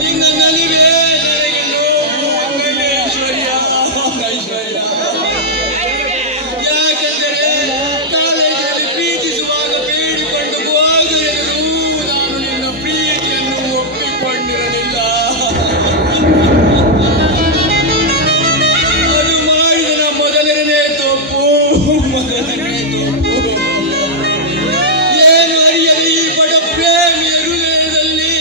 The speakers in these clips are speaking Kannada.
ನಿನ್ನ ನಲಿವೆ ನನಗೆ ನೋವು ಐಶ್ವರ್ಯ ಐಶ್ವರ್ಯ. ಯಾಕೆಂದರೆ ಕಾಲೇಜಲ್ಲಿ ಪ್ರೀತಿಸುವಾಗ ಬೇಡಿಕೊಂಡು ಹೋಗಲೆಂದು ನಾನು ನಿನ್ನ ಪ್ರೀತಿಯನ್ನು ಒಪ್ಪಿಕೊಂಡಿರಲಿಲ್ಲ. ಅದು ಮಾಡಿದ ಮೊದಲನೇ ತಪ್ಪು. ಏನು ಅರಿಯದೆ ಈ ಬಡ ಪ್ರೇಮಿಯ ಹೃದಯದಲ್ಲಿ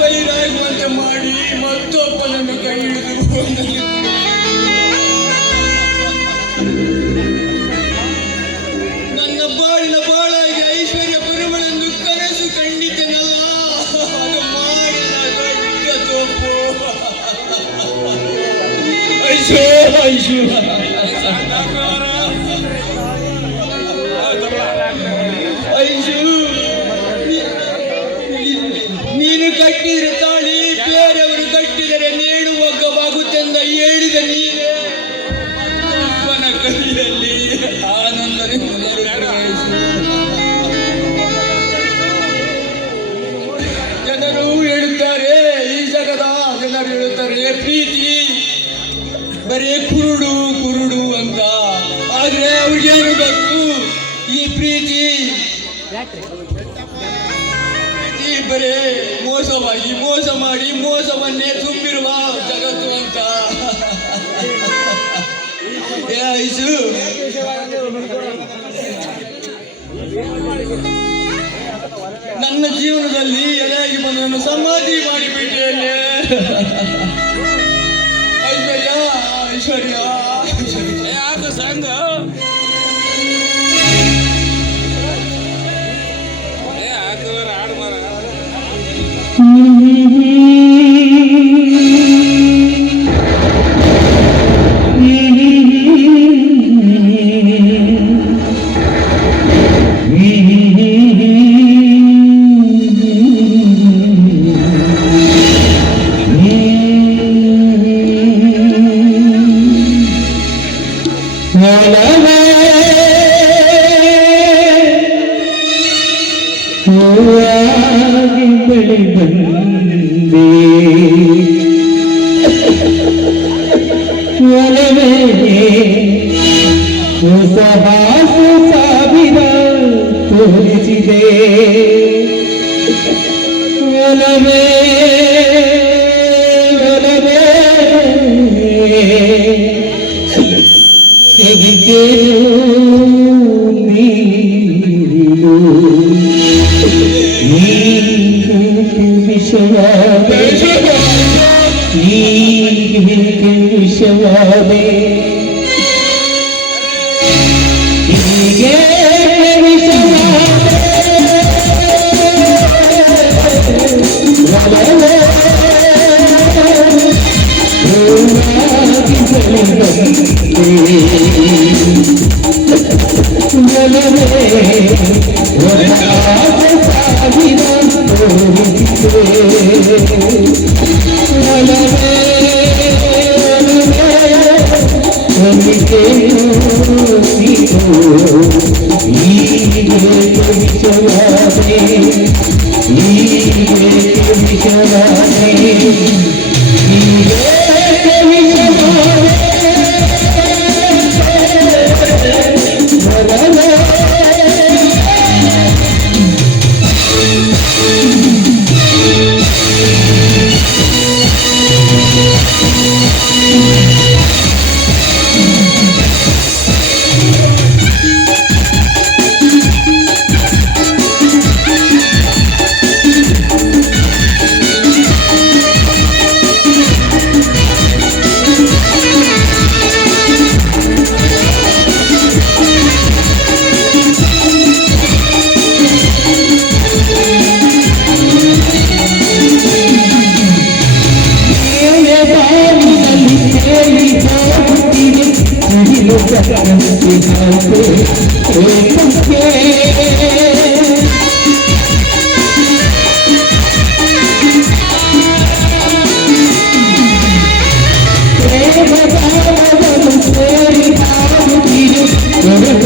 ಬೈರಾಗುವಂತೆ ಮಾಡಿ ಮತ್ತೊಬ್ಬನನ್ನು ಕೈ ಹಿಡಿದು ನನ್ನ ಬಾಳಿನ ಬಾಳಾಗಿ ಐಶ್ವರ್ಯ ಬರುವಳೆಂದು ಕನಸು ಕಂಡಿದ್ದೆನಲ್ಲ. ಅದು ಮಾಡಿದ ದೊಡ್ಡ ತಪ್ಪು. ಐಶೋ ಐಶೋ ಐಶು, ನೀನು ಕಟ್ಟಿದ ತಾಳಿ ಬೇರೆಯವರು ಕಟ್ಟಿದರೆ ನೇಣು ಒಗ್ಗವಾಗುತ್ತೆಂದ ಹೇಳಿದ ನೀನೇ ಅಪ್ಪನ ಕೈಯಲ್ಲಿ ಆನಂದದಿಂದ ಜನರು ಹೇಳುತ್ತಾರೆ, ಈ ಜಗದ ಜನರು ಹೇಳುತ್ತಾರೆ ಪ್ರೀತಿ ಬರೀ ಕುರುಡು ಕುರುಡು ಅಂತ. ಆದ್ರೆ ಅವ್ರಿಗೇನು ಗೊತ್ತು, ಈ ಪ್ರೀತಿ ಬರೇ ಮೋಸವಾಗಿ ಮೋಸ ಮಾಡಿ ಮೋಸವನ್ನೇ ತುಂಬಿರುವ ಜಗತ್ತು ಅಂತ. ಐಸು, ನನ್ನ ಜೀವನದಲ್ಲಿ ಎಲೆಯಾಗಿ ಬಂದನ್ನು ಸಮಾಧಿ ಮಾಡಿಬಿಟ್ಟೇನೆ. ಐಶ್ವರ್ಯ ಐಶ್ವರ್ಯ ಯಾಕೆ ಸಂಘ ಆಡು ಮಾರ. ತೋರಿಸಿದೆ ಒಲವೇ ಒಲವೇ ವಿಷವಾದೆ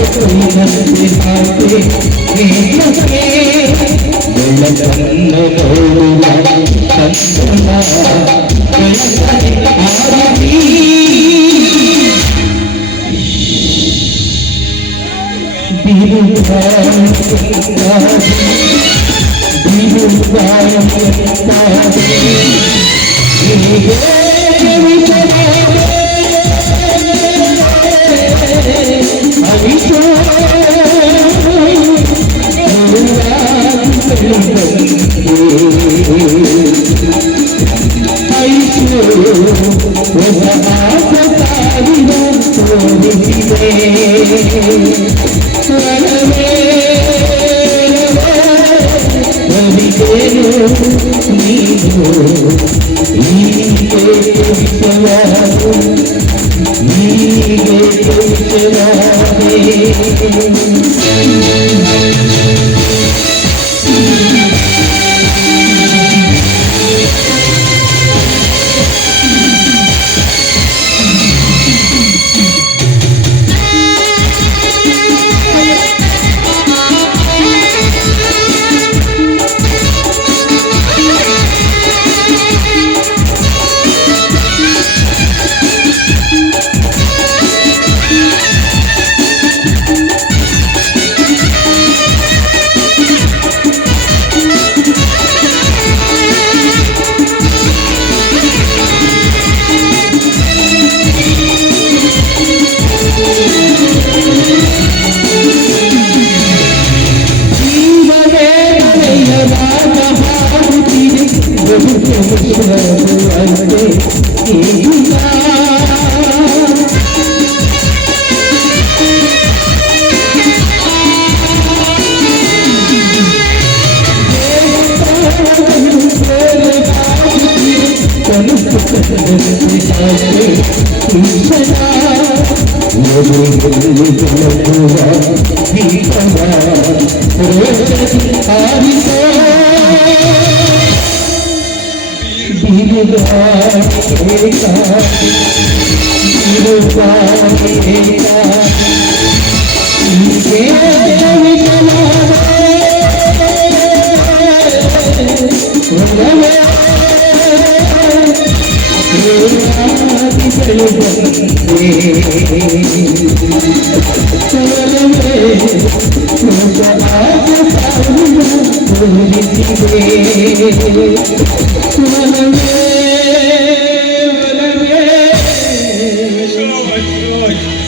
ಕೈನಂತೆ ಹಾಗೆ ಏಕೆ ಬೆಳಕನ್ನು ನೋಡುವ ಕತ್ತಲ ಬೆಳಕನೆ ಆರಲಿ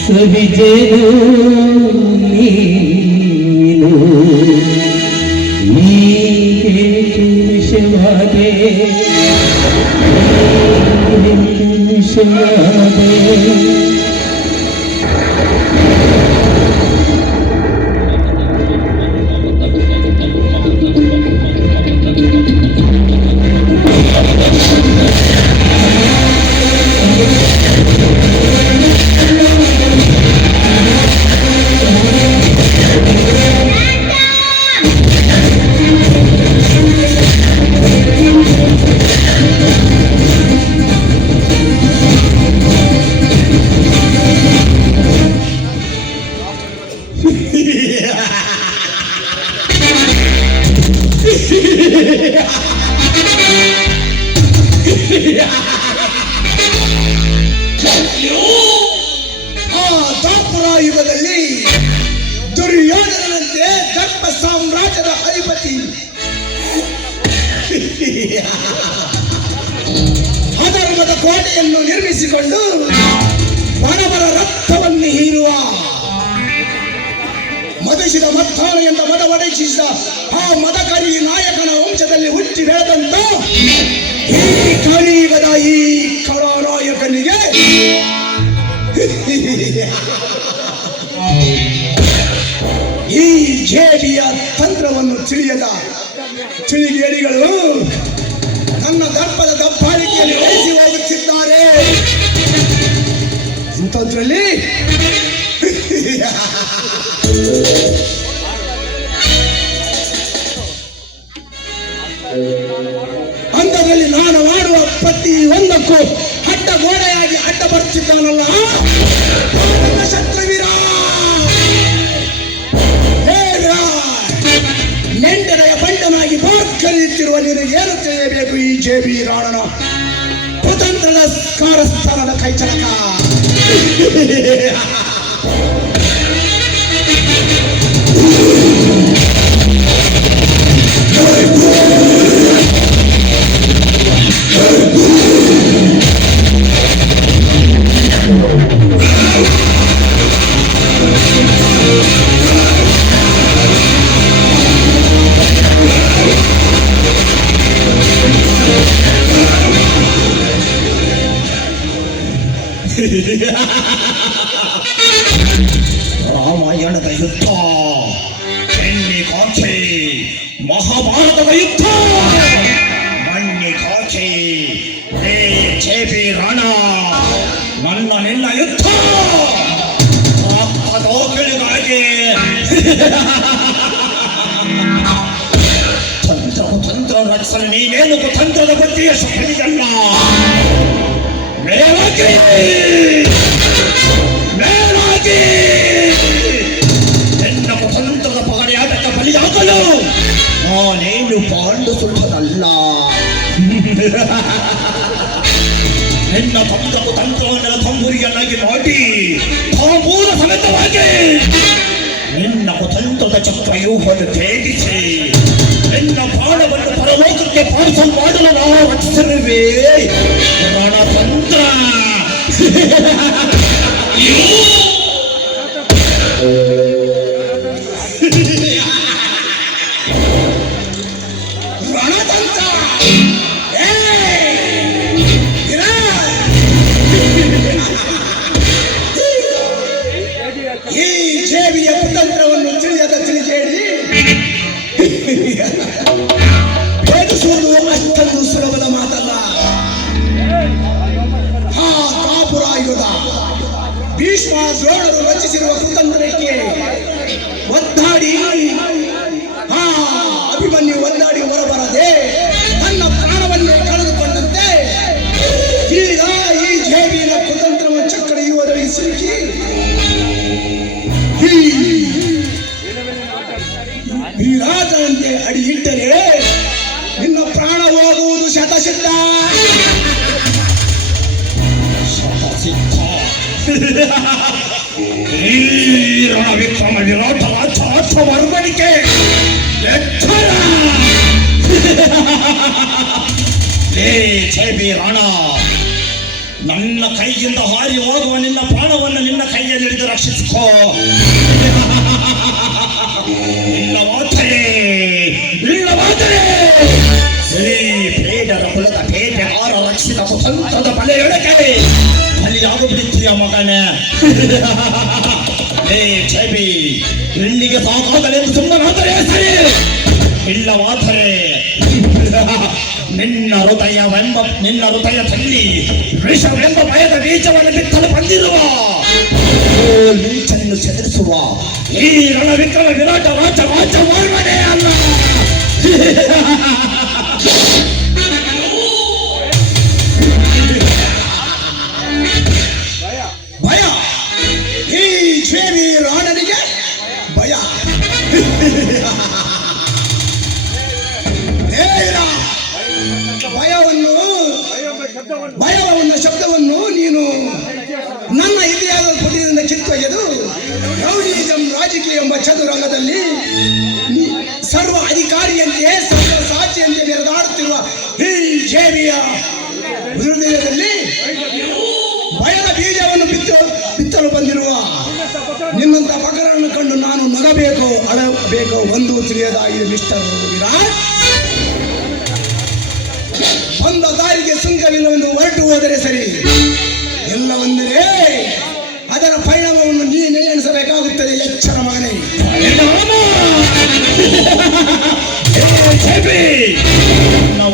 ಸವಿಜೇನು ನೀನು ಹೀಗೆ ವಿಷವಾದೆ ವಿಷವಾದೆ ಯುಗದಲ್ಲಿ ದುರ್ಯೋಧನಂತೆ ದರ್ಪ ಸಾಮ್ರಾಜ್ಯದ ಅಧಿಪತಿ ಅಧರ್ಮದ ಕೋಟೆಯನ್ನು ನಿರ್ಮಿಸಿಕೊಂಡು ಬಡವರ ರಕ್ತವನ್ನು ಹೀರುವ ಮದಶಿದ ಮತ್ತಾನ ಎಂದ ಮದ ಒಡೆಸಿದ ಆ ಮದಕರಿ ನಾಯಕನ ವಂಶದಲ್ಲಿ ಹುಟ್ಟಿ ಬೆಳೆದಂತ ಈ ಕಲಿಯುಗದ ಈ ಖಳನಾಯಕನಿಗೆ ಈ ಜೇಡಿಯ ತಂತ್ರವನ್ನು ತಿಳಿಯದ ತಿಳಿಗೇಡಿಗಳು ನನ್ನ ದರ್ಪದ ದಬ್ಬಾಳಿಕೆಯಲ್ಲಿ ವಹಿಸಿ ಹೋಗುತ್ತಿದ್ದಾರೆ. ಇಂಥದ್ರಲ್ಲಿ ಅಂಥದ್ರಲ್ಲಿ ನಾನು ಮಾಡುವ ಪ್ರತಿ ಒಂದಕ್ಕೂ ಅಡ್ಡ ಗೋಡೆಯಾಗಿ ಅಡ್ಡ ಬರ್ತಿದ್ದಾನಲ್ಲ ಶತ್ರುವೀರ ಮೆರೆಯುತ್ತಿರುವ ನೀನು ಏನು ತಿಳಿಯಬೇಕು ಈ JB ರಾಣನ ಕುತಂತ್ರದ ಕಾರಸ್ಥಾನದ ಕೈಚಳಕ. ರಾಮಾಯಣದ ಯುದ್ಧ, ಕಾಂಚಿ ಮಹಾಭಾರತದ ಯುದ್ಧ, ಮಣ್ಣಿ ಕಾಂಚಿ JB ರಾಣ ನನ್ನ ನಿನ್ನ ಯುದ್ಧ ದೋಕಳಿಗಾಗಿ. ತಂತ್ರ ರಕ್ಷಣೆ ನೀನೇನು ಕುತಂತ್ರದ ಬುದ್ಧಿಯ ಶಕ್ತಿಯಲ್ಲ. ಮೇಲಾಗಿ ನಿನ್ನ ಕುತಂತ್ರದ ಪಗಡೆಯಾಟಕ್ಕೆ ಬಲಿಯಾಗಲು ನಾನೇನು ಪಾಂಡು ಸುಲ್ತಾನಲ್ಲ. ನಿನ್ನ ಕುತಂತ್ರವನ್ನೆಲ್ಲ ತಂಬೂರಿಯನ್ನಾಗಿ ಮಾಡಿ ತಾಂಬೂಲ ಸಮೇತವಾಗಿ ನಿನ್ನ ಕುತಂತ್ರದ ಚಕ್ರವ್ಯೂಹವನ್ನು ಭೇದಿಸಿ ನಿನ್ನ ಪ್ರಾಣವನ್ನು ಪರಲೋಕಕ್ಕೆ ಪಾರ್ಸಲ್ ಮಾಡಲು ನಾವು ರಚಿಸಿರುವೆ ರಣತಂತ್ರ. ರಣತಂತ್ರ ಈ JBಯ ಕುತಂತ್ರವನ್ನು ತಿಳಿಯೇಳಿ ಭೇದಿಸುವುದು ಅಷ್ಟೊಂದು ಸುಲಭದ ಮಾತಲ್ಲ. ಕಾಪುರಾಯುಧ ಭೀಷ್ಮ ದ್ರೋಣರು ರಚಿಸಿರುವ ಕುತಂತ್ರಕ್ಕೆ ಒದ್ದಾಡಿ ಅಭಿಮನ್ಯು ಒದ್ದಾಡಿ ಹೊರಬರದೆ ತನ್ನ ಪ್ರಾಣವನ್ನೇ ಕಳೆದುಕೊಂಡಂತೆ ಈಗ ಈ JBನ ಕುತಂತ್ರವನ್ನು ಚಕ್ಕಡೆಯುವುದರಲ್ಲಿ ಸಿಲುಕಿ ಈ ರಾಜವಂತೆ ಅಡಿ ಇಟ್ಟರೆ ನಿನ್ನ ಪ್ರಾಣ ಹೋಗುವುದು ಶತಸಿದ್ಧ. ವಿಕ್ರಮ ವಿರಾಟ ರಾಜ ಮರುಗಣಿಕೆ JB ರಾಣ ನನ್ನ ಕೈಯಿಂದ ಹಾರಿ ಹೋಗುವ ನಿನ್ನ ಪ್ರಾಣವನ್ನು ನಿನ್ನ ಕೈಯಲ್ಲಿ ಹಿಡಿದು ರಕ್ಷಿಸಿಕೋ. ಇಲ್ಲವಾದರೆ ಶ್ರೀ ಬೇಡರ ಕುಲದ ಬೇಟೆಗಾರ ರಕ್ಷಿತ ಕುತಂತ್ರದ ಬಲೆಯೊಳಗೆ ಬಲಿಯಾಗುಬಿಡುತ್ತೀಯ ಮಗನೇ. JB ಇಲ್ಲಿಗೆ ಸಾಕಾಗಲೆಂದು ಸುಮ್ಮನಾದರೆ ಸರಿ, ಇಲ್ಲವಾದರೆ ನಿನ್ನ ಹೃದಯದಲ್ಲಿ ವಿಷವೆಂಬ ಭಯದ ಬೀಜವನ್ನು ಬಿತ್ತಲು ಬಂದಿರುವ ನೀಚನ್ನು ಚದುರಿಸುವ ಈ ರಣವಿಕ್ರಮ ವಿರಾಟ ರಾಜ ಮಾಡ್ಮನೆ ಅಲ್ಲ. ಭಯ ಈ JB ರಾಣನಿಗೆ ಭಯ. ಭಯವನ್ನು ಶಬ್ದವನ್ನು ನೀನು ನನ್ನ ಇತಿಹಾಸದ ಪುಟದಿಂದ ಕಿತ್ತೊಯ್ಯದು ರೌಡಿಯಿಸಂ ರಾಜಕೀಯ ಎಂಬ ಚದುರಂಗದಲ್ಲಿ ಸರ್ವ ಅಧಿಕಾರಿಯಂತೆ ಸರ್ವ ಸಾಕ್ಷಿಯಂತೆ ಮೆರೆದಾಡುತ್ತಿರುವ ಈ JBಯ ಹೃದಯದಲ್ಲಿ ಭಯದ ಬೀಜವನ್ನು ಬಿತ್ತಲು ಬಂದಿರುವ ನಿನ್ನಂತ ಪ್ರಕರಣವನ್ನು ಕಂಡು ನಾನು ನಗಬೇಕು ಅಳಬೇಕು ಒಂದು ತಿಳಿಯದಾಗಿದೆ ಮಿಸ್ಟರ್ ವಿರಾಟ್. ಬಂದ ದಾರಿಗೆ ಸುಂಕವಿಲ್ಲವೆಂದು ಹೊರಟು ಹೋದರೆ ಸರಿ, ಇಲ್ಲವೆಂದರೆ ಅದರ ಪರಿಣಾಮವನ್ನು ನೀನೇ ಎಣಿಸಬೇಕಾಗುತ್ತದೆ. ಎಚ್ಚರ ಮಗನೇ.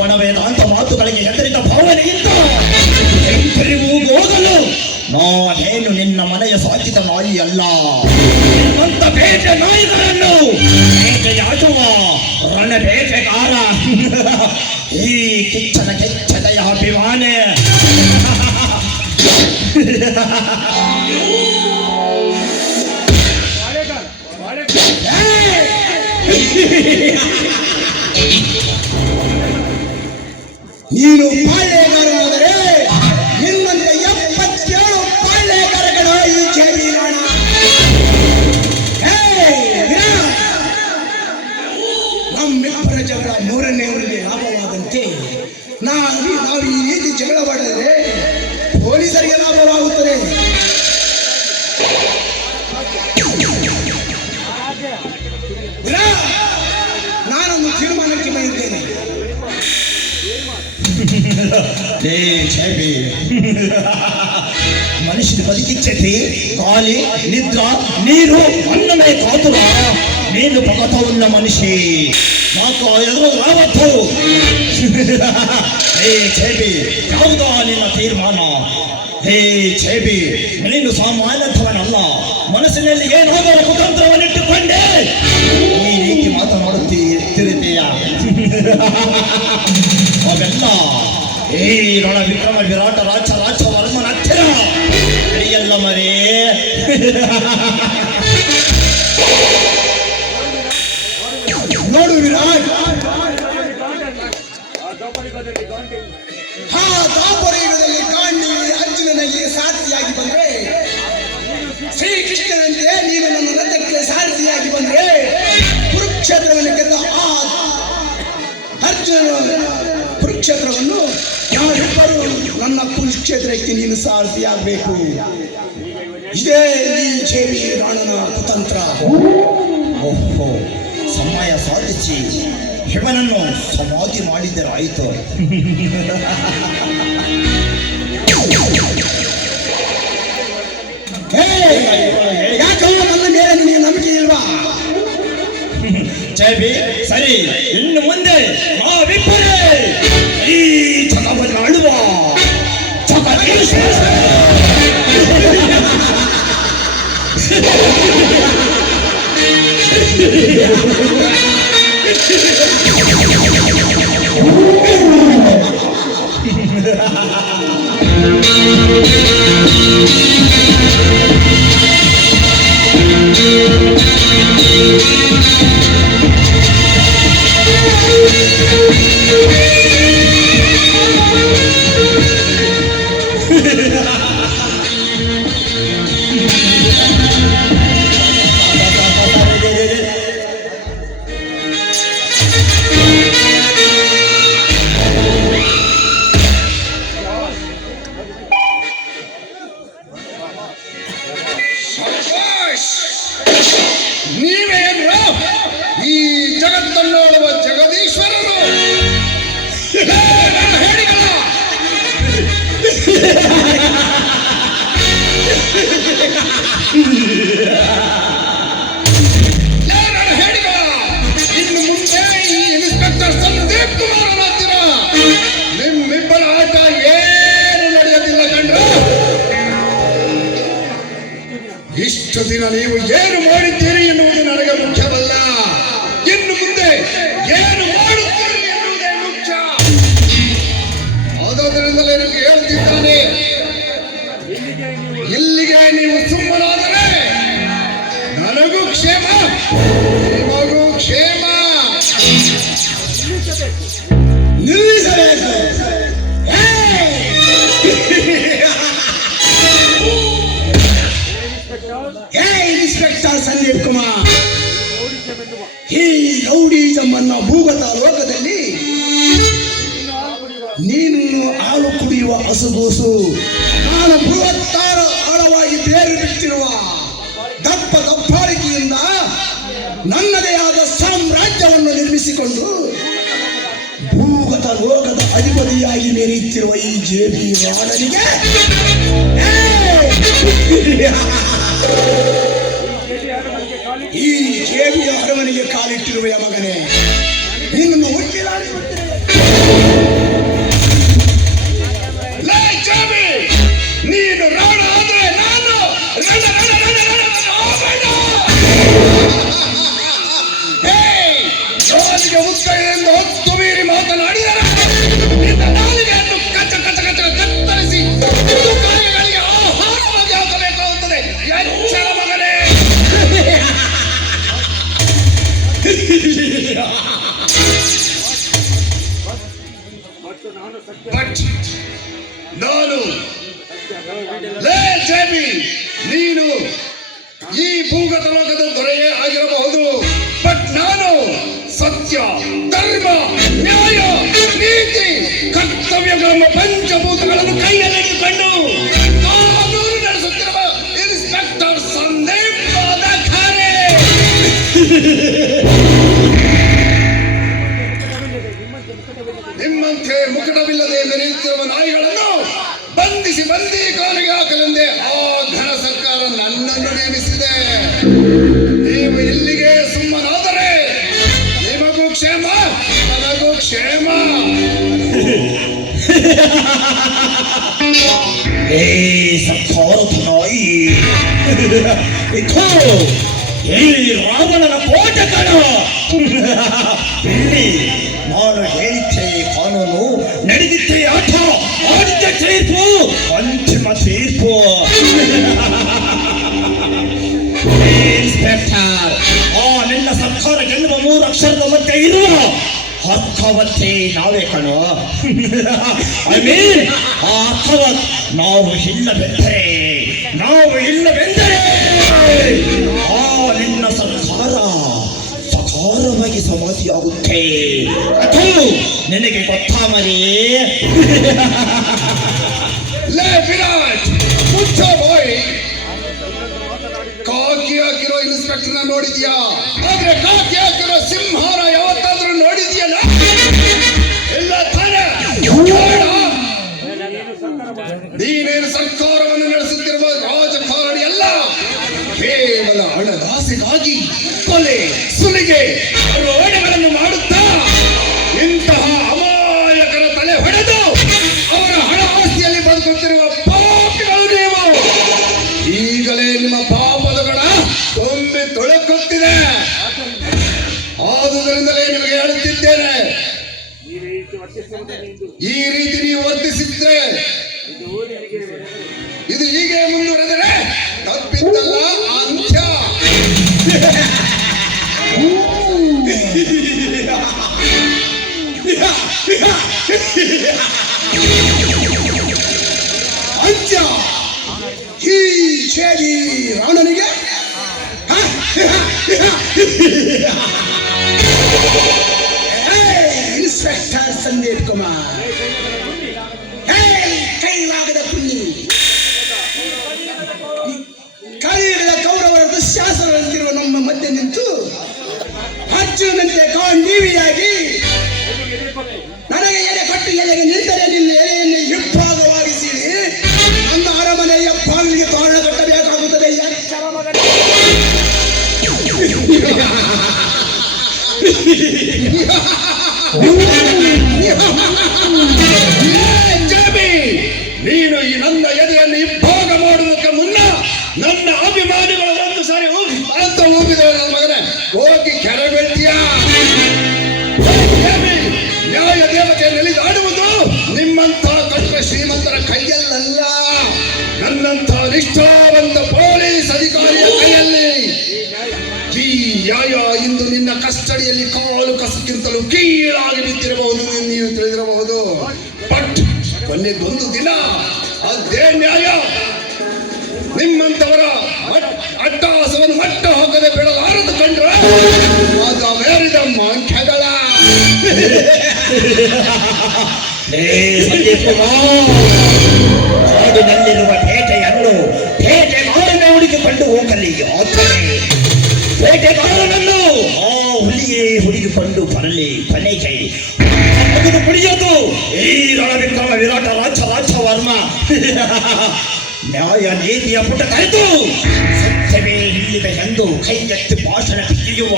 ಒಣವೇದಾಂತ ಮಾತುಗಳಿಗೆ ಹೆದರಿದ ಭಾವನೆಯಿಂದ ಹೋಗಲು ನಾನೇನು ನಿನ್ನ ಮನೆಯ ಸಾಕಿದ ನಾಯಿ ಅಲ್ಲ. ನಿಮ್ಮಂತ ಬೇಟೆ ನಾಯಿಗಳನ್ನು ಬೇಟೆಯಾಡುವ ರಣ ಬೇಟೆಗಾರ ಈ ಕಿಚ್ಚನ ಕೆಚ್ಚದೆಯ ಅಭಿಮಾನೆ. ನೀನು ಪಾಳ್ಯಗಾರನಾದರೆ ನಿನ್ನಂತೆ 77 ಪಾಳ್ಯಗಾರಗಳು ಈ ಜಮೀನಾಣ. ನಮ್ಮಿಬ್ಬರ ಜಗಳ ಮೂರನೆಯವರಿಗೆ ಲಾಭವಾದಂತೆ ನಾವು ಈ ರೀತಿ ಜಗಳವಾಡಿದರೆ ಪೊಲೀಸರಿಗೆ ಲಾಭವಾಗುತ್ತದೆ. ನಾನೊಂದು ತೀರ್ಮಾನಕ್ಕೆ ಬಂದಿದ್ದೇನೆ. ಮನುಷ್ಯನ ಬದುಕಿಚ್ಚತಿ ಗಾಳಿ ನಿದ್ರಾ ನೀರು ಅನ್ನಮೇ ಕಾತುರ ನೀನು ಪಗತವುಳ್ಳ ಮನುಷ್ಯ ಮಾತು ಎದುರು ರಾವತ್ತು. ಹೇ ಛೇಬಿ ಯಾವುದೋ ನಿನ್ನ ತೀರ್ಮಾನ? ಹೇ ಛೇಬಿ ನೀನು ಸಾಮಾನ್ಯಥವನಲ್ಲ. ಮನಸ್ಸಿನಲ್ಲಿ ಏನಾದರೂ ಕುತಂತ್ರವನ್ನಿಟ್ಟುಕೊಂಡೆ ಈ ರೀತಿ ಮಾತನಾಡುತ್ತೀಯ. ಅವೆಲ್ಲ ಏ ರಣ ವಿಕ್ರಮ ವಿರಾಟ ರಾಜ ವರ್ಮನ ಹತ್ತಿರ ಎಲ್ಲ ಮರೇ. ನೋಡು ವಿರಾಟ್, ದಾಪರಯುಗದಲ್ಲಿ ಕಾಂಡಿ ಅರ್ಜುನನಿಗೆ ಸಾರಥಿಯಾಗಿ ಬಂದ್ರೆ, ಶ್ರೀಕೃಷ್ಣನಂತೆ ನೀನು ನನ್ನ ರಥಕ್ಕೆ ಸಾರಥಿಯಾಗಿ ಬಂದ್ರೆ, ಕುರುಕ್ಷೇತ್ರವನ್ನು ಗೆದ್ದ ಆ ಕುರುಕ್ಷೇತ್ರವನ್ನು ನಾವಿಬ್ಬರು ನನ್ನ ಕುರುಕ್ಷೇತ್ರಕ್ಕೆ ನೀನು ಸಾರಥಿಯಾಗಬೇಕು. ಇದೇ ಈ ಜೇವಿ ರಾಣನ ಕುತಂತ್ರ. ಓಹೋ, ಸಮಯ ಸಾಧಿಸಿ ಶಿವನನ್ನು ಸಮಾಧಿ ಮಾಡಿದ್ದರಾಯಿತು. ಯಾಕೆ ನನ್ನ ಮೇಲೆ ನಿನಗೆ ನಂಬಿಕೆ ಇಲ್ವಾ? ಜಯಬಿ ಸರಿ, ಇನ್ನು ಮುಂದೆ ನಾವಿಬ್ಬರೇ ಈ ಜಗವನ್ನು ಆಳುವ ಜಗದೀಶ್ವರ. ನೀವೇನು ಈ ಜಗತ್ತನ್ನು ಆಳುವ ಜಗದೀಶ್ವರರು? ಹೇಳಿಗಳ ಹೇಳಿಗಳ ಇನ್ನು ಮುಂದೆ ಈ ಇನ್ಸ್ಪೆಕ್ಟರ್ ಸಂದೀಪ್ ಕುಮಾರ್ ಹತ್ತಿರ ನಿಮ್ಮಿಬ್ಬರ ಆಟ ಏನು ನಡೆಯೋದಿಲ್ಲ ಕಂಡ್ರ. ಇಷ್ಟು ದಿನ ನೀವು ಏನು ಮಾಡಿದ್ದೀರಿ ಎನ್ನುವುದು ನನಗೆ ಮುಖ್ಯವಲ್ಲ. ಇನ್ನು ಮುಂದೆ ಏನು ಮಾಡುತ್ತೀರಿ ಎನ್ನುವುದೇ ಮುಖ್ಯ. ಆದ್ದರಿಂದಲೇ ನಿಮಗೆ ಹೇಳ್ತಿದ್ದಾನೆ, ಇಲ್ಲಿಗೆ ನೀವು ಸುಮ್ಮನಾದರೆ ನನಗೂ ಕ್ಷೇಮ, ನಿಮಗೂ ಕ್ಷೇಮ. ನಿಲ್ಲಿಸಬೇಕು. ಇನ್ಸ್ಪೆಕ್ಟರ್ ಸಂದೀಪ್ ಕುಮಾರ್, ಈ ರೌಡಿಸಂ ಅನ್ನೋ ಭೂಗತ ಲೋಕದಲ್ಲಿ ನೀನು ಹಾಲು ಕುಡಿಯುವ ಹಸುಗೂಸು, ನಾನು ಬೃಹತ್ತಾರ ಆಳವಾಗಿ ಬೇರು ಬಿಟ್ಟಿರುವ ದಪ್ಪಾಳಿಕೆಯಿಂದ ನನ್ನದೇ ಆದ ಸಾಮ್ರಾಜ್ಯವನ್ನು ನಿರ್ಮಿಸಿಕೊಂಡು ಭೂಗತ ಲೋಕದ ಅಧಿಪತಿಯಾಗಿ ಮೆರೆಯುತ್ತಿರುವ ಈ ಜೇಬಿ ರಾಣನಿಗೆ ಈ ಜೇಬಿಯ ಅರಮನೆಗೆ ಕಾಲಿಟ್ಟಿರುವ ಮಗನೇ, ನಿನ್ನನ್ನು ಹುಟ್ಟಿಲಾಡಿಸುತ್ತೇನೆ. ನೀನು ರಾಣ ಆದ್ರೆ ನಾನು ನಾಲಿಗೆ ಮುತ್ತೈದೆ ಎಂದು ಹೊತ್ತು ಮೀರಿ ಮಾತನಾಡಿದರೆ ನಿನ್ನ ನಾಲಿಗೆಯನ್ನು ಕಚ್ಚ ಕಚ್ಚ ಕಚ್ಚ ಕತ್ತರಿಸಿ ಕಾಯಿಗಳಿಗೆ ಆಹಾರವಾಗಿ ಹಾಕಬೇಕಾಗುತ್ತದೆ. ಎಚ್ಚರ ಮಗನೇ. ಬಟ್ ನಾನು ಲೇ ಜೇಬಿ, ನೀನು ಈ ಭೂಗತ ಲೋಕದ ದೊರೆಯೇ ಆಗಿರಬಹುದು, ಬಟ್ ನಾನು ಸತ್ಯ, ಧರ್ಮ, ನ್ಯಾಯ, ನೀತಿ, ಕರ್ತವ್ಯಗಳೆಂಬ ಪಂಚಭೂತಗಳನ್ನು ಕೈಯಲ್ಲಿ ಹಿಡಿದುಕೊಂಡು ಕಾನೂನು ನಡೆಸುತ್ತಿರುವ ಇನ್ಸ್ಪೆಕ್ಟರ್ ಸಂದೀಪ್ ಬಾದಖಾನೆ. ನಿಮ್ಮಂತೆ ಮುಕುಟವಿಲ್ಲದೆ ಮೆರೆಯುತ್ತಿರುವ ನಾಯಿಗಳನ್ನು ಬಂಧಿಸಿ ಬಂದೀಖಾನೆಗೆ ಹಾಕಲೆಂದೇ ಆ ಘನ ಸರ್ಕಾರ ನನ್ನನ್ನು ನೇಮಿಸಿದೆ. ನೀವು ಇಲ್ಲಿಗೆ ಸುಮ್ಮನಾದರೆ ನಿಮಗೂ ಕ್ಷೇಮ, ನನಗೂ ಕ್ಷೇಮ. ಏ ಸರ್ಕಾರದ ನಾಯಿ, ಈ ರಾವಣನ ಕೋಟೆ ಕಣ. ಇಲ್ಲಿ ನಾನು ಹೇಳಿದ್ದೆ ಕಾನೂನು, ನಡೆದಿದ್ದೆ ಆಟ, ಆಡಿದ್ದೆ ತೀರ್ಪು, ಅಂತಿಮ ತೀರ್ಪು. ಇನ್ಸ್ಪೆಕ್ಟರ್, ಆ ನಿನ್ನ ಸರ್ಕಾರ ಗೆಲ್ಲುವ 3 ಅಕ್ಷರದ ಮಧ್ಯೆ ಇರುವ ಅರ್ಥವತ್ತೇ ನಾವೇ ಕಣೋ. ಐ ಮೀನ್ ಆ ಅರ್ಥವತ್ ನಾವು ಇಲ್ಲವೆಂದರೆ ಆ ನಿನ್ನ ಸರ್ಕಾರ ಸಕಾರವಾಗಿ ಸಮಾಧಿಯಾಗುತ್ತೆ. ಅಥವಾ ನಿನಗೆ ಗೊತ್ತಾ ಮರಿ? ಲೇ ವಿರಾಟ್, ಮುಚ್ಚೋ ಬಾಯ್. ಕಾಕಿ ಹಾಕಿರೋ ಇನ್ಸ್ಪೆಕ್ಟರ್ನ ನೋಡಿದ್ಯಾ? ಆದ್ರೆ ಕಾಕಿ ಹಾಕಿರೋ ಸಿಂಹನ ಯಾವತ್ತಾದ್ರೂ ನೋಡಿದ್ಯಲ್ಲ? ಇಲ್ಲ ತಾನೆ? ನೀನೇನು ಸರ್ಕಾರವನ್ನು ನಡೆಸುತ್ತಿರುವ ರಾಜಕಾರಣಿ ಅಲ್ಲ, ಕೇವಲ ಹಣದಾಸೆಗಾಗಿ ಕೊಲೆ, ಸುಲಿಗೆ, ರೋಣಗಳನ್ನು ಮಾಡುತ್ತಾ ಇಂತಹ ಅಮಾಯಕರ ತಲೆ ಹೊಡೆದು ಅವರ ಹಣ ಆಸ್ತಿಯಲ್ಲಿ ಬದುಕುತ್ತಿರುವ ಪಾಪಿಗಳು ನೀವು. ಈಗಲೇ ನಿಮ್ಮ ಪಾಪದ ಗಣ ತುಂಬಿ ತೊಳಕುತ್ತಿದೆ. ಆದುದರಿಂದಲೇ ನಿಮಗೆ ಹೇಳುತ್ತಿದ್ದೇನೆ, ಈ ರೀತಿ ನೀವು ವರ್ತಿಸಿದ್ರೆ ಇದು ಹೀಗೆ ಮುಂದುವರೆದರೆ ತಪ್ಪಿದ್ದಲ್ಲ ಅಂತ್ಯ. ಅಂತ್ಯ ಈ ಛೇದಿ ರಾವಣನಿಗೆ. ಇನ್ಸ್ಪೆಕ್ಟರ್ ಸಂದೀಪ್ ಕುಮಾರ್, ಕೈಲಾಗದ ಪುಣ್ಯ, ಕೈಲಾಗದ ಕೌರವರ ದುಶ್ಯಾಸನಂತಿರುವ ನಮ್ಮ ಮಧ್ಯೆ ನಿಂತು ಅರ್ಜುನಂತೆ ಗಾಂಧೀವಿಯಾಗಿ ನನಗೆ ಎಲೆ ಕೊಟ್ಟು ಎಲೆಗೆ ನಿಂತರೆ ನಿನ್ನ ಎಲೆಯನ್ನು ಇಬ್ಬಾಗವಾಗಿಸಿ ನನ್ನ ಅರಮನೆಯ ಬಾಗಿಲಿಗೆ ತೋರಣ ಕಟ್ಟಬೇಕಾಗುತ್ತದೆ. ಎಚ್ಚರ ಮಗನೇ. ನೀನು ಈ ನನ್ನ ಎದೆಯನ್ನು ಇಬ್ಬಾಗ ಮಾಡುವುದಕ್ಕೆ ಮುನ್ನ ನನ್ನ ಅಭಿಮಾನಿಗಳು ಒಂದು ಸಾರಿ ಅಂತ ಹೋಗಿದ್ದೇವೆ. ನನ್ನ ಮಗನೇ, ಹೋಗಿ ಕೆರಬೇಡ್ತೀಯ. ನ್ಯಾಯ ದೇವತೆ ನೆಲೆದಾಡುವುದು ನಿಮ್ಮಂಥ ಕಟ್ಟ ಶ್ರೀಮಂತರ ಕೈಯಲ್ಲ, ನನ್ನಂಥ ನಿಷ್ಠಾವಂತ ಪೊಲೀಸ್ ಅಧಿಕಾರಿಯ ಕೈಯಲ್ಲಿ. ಈ ನ್ಯಾಯ ಇಂದು ನಿನ್ನ ಕಸ್ಟಡಿಯಲ್ಲಿ ಕಾಲು ಕಸಕ್ಕಿಂತಲೂ ಕೀಳಾಗಿ ಬಿದ್ದಿರಬಹುದು, ನೀವು ತಿಳಿದಿರಬಹುದು. ಬಟ್ ಕೊನೆಗೊಂದು ದಿನ ಅದೇ ನ್ಯಾಯ ನಿಮ್ಮಂತವರ ಅಟ್ಟಹಾಸವನ್ನು ಮಟ್ಟ ಹಾಕದೆ ಬಿಡಲಾರದು ಕಂಡ್ರೆ ಅದು ಅವೇರಿದ ಮಂಖ್ಯಗಳ. ಕಾಡಿನಲ್ಲಿರುವ ಬೇಟೆಗಾರನ ಹುಡುಕಿಕೊಂಡು ಹೋಗಲಿ. ಬೇಟೆಗಾರನನ್ನು ಆ ಹುಲಿಯೇ ಹುಡುಕಿಕೊಂಡು ಬರಲಿ. ಕೊನೆಗೆ ಮುಗಿದು ಕುಡಿಯೋದು ಈ ರಣವಿಕ್ರಮ ವಿರಾಟ ರಾಜವರ್ಮ. ನ್ಯಾಯ ನೀತಿಯ ಪುಟ ಕರೆದು ಸತ್ಯವೇ ಇಲ್ಲಿದೆ ಎಂದು ಕೈ ಎತ್ತಿ ಭಾಷಣ ಬಿಗಿಯುವ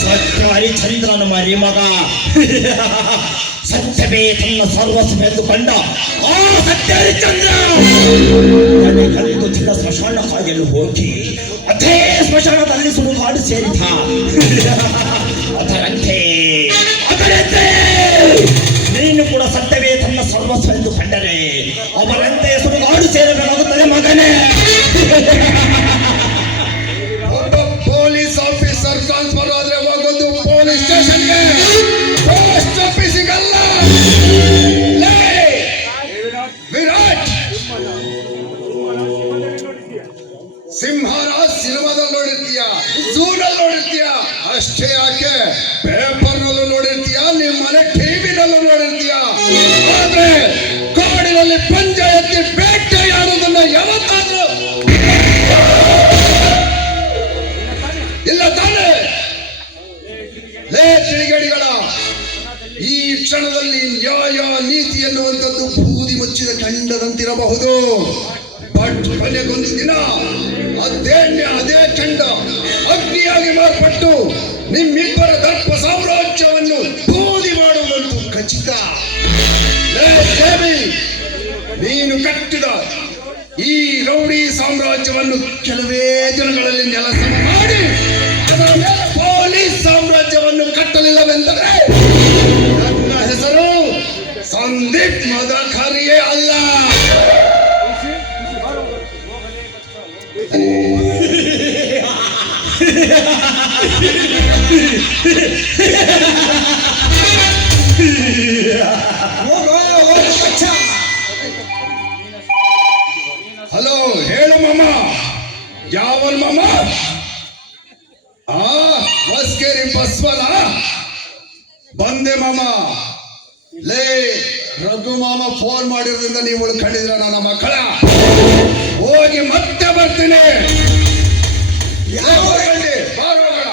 ಸತ್ಯ ಹರಿಚಂದ್ರನ ಮರಿ ಮಗ. ಸತ್ಯವೇ ತನ್ನ ಸರ್ವಸ್ವವೆಂದುಕೊಂಡ ಆ ಸತ್ಯ ಹರಿಚಂದ್ರ ಕಲಿತು ಚಿಕ್ಕ ಸ್ಮಶಾನ ಕಾಯಲು ಹೋಗಿ ಅದೇ ಸ್ಮಶಾನದಲ್ಲಿ ಸುಡುಗಾಡು ಸೇರಿದ. ಅದರಂತೆ ನೀನು ಕೂಡ ಸತ್ಯವೇ ತನ್ನ ಸರ್ವಸ್ವ ಎಂದು ಕಂಡರೆ ಅವರಂತೆ ಸುಡುಗಾಡು ಸೇರಬೇಕಾಗುತ್ತದೆ ಮಗನೇ. ಒಬ್ಬ ಪೊಲೀಸ್ ಆಫೀಸರ್ ಟ್ರಾನ್ಸ್ಫರ್ ಆದ್ರೆ ಹೋಗೋದು ಪೊಲೀಸ್ ಸ್ಟೇಷನ್ಗೆ, ಪೋಸ್ಟ್ ಆಫೀಸಿಗಲ್ಲ. ಯಾಕೆ ಪೇಪರ್ನಲ್ಲೂ ನೋಡಿರ್ತೀಯ, ನಿಮ್ಮ ಮನೆ ಟಿವಿನಲ್ಲೂ ನೋಡಿರ್ತೀಯ. ಆದ್ರೆ ಕಾಡಿನಲ್ಲಿ ಪಂಚಾಯತಿ ಬೇಟೆಯಾಡುವುದನ್ನ ಯಾವತ್ತಾದ್ರೂ ಇಲ್ಲ ತಾನೆ? ಲೇ ತಿಳಿಗಡಿಗಳ, ಈ ಕ್ಷಣದಲ್ಲಿ ನ್ಯಾಯ ನೀತಿ ಎನ್ನುವಂಥದ್ದು ಬೂದಿ ಮುಚ್ಚಿದ ಕೆಂಡದಂತಿರಬಹುದು. ಬಟ್ ಕೊನೆಗೊಂದು ದಿನ ಅದೇ ಕೆಂಡ ಅಗ್ನಿಯಾಗಿ ಮಾರ್ಪಟ್ಟು ನಿಮ್ಮಿಬ್ಬರ ದರ್ಪ ಸಾಮ್ರಾಜ್ಯವನ್ನು ಬೂದಿ ಮಾಡುವುದಂತೂ ಖಚಿತ. ಲೇ ದೇವಿ, ನೀನು ಕಟ್ಟಿದ ಈ ರೌಡಿ ಸಾಮ್ರಾಜ್ಯವನ್ನು ಕೆಲವೇ ದಿನಗಳಲ್ಲಿ ನೆಲಸಮ ಮಾಡಿ ಅದರ ಮೇಲೆ ಪೊಲೀಸ್ ಸಾಮ್ರಾಜ್ಯವನ್ನು ಕಟ್ಟಲಿಲ್ಲವೆಂದರೆ ನನ್ನ ಹೆಸರು ಸಂದೀಪ್ ಮದಖರಿಯೇ ಅಲ್ಲ. ಹಲೋ, ಹೇಳು ಮಾಮ. ಯಾವನ್ ಮಾಮ? ಹೊಸ್ಕೇರಿ ಬಸ್ವಲ ಬಂದೆ ಮಾಮ. ಲೇ ರಘು ಮಾಮ ಫೋನ್ ಮಾಡಿರೋದ್ರಿಂದ ನೀವು ಉಳ್ಕೊಂಡಿದ್ರ ನನ್ನ ಮಕ್ಕಳ. ಹೋಗಿ ಮತ್ತೆ ಬರ್ತೀನಿ. ಬಾರೋಗಳ.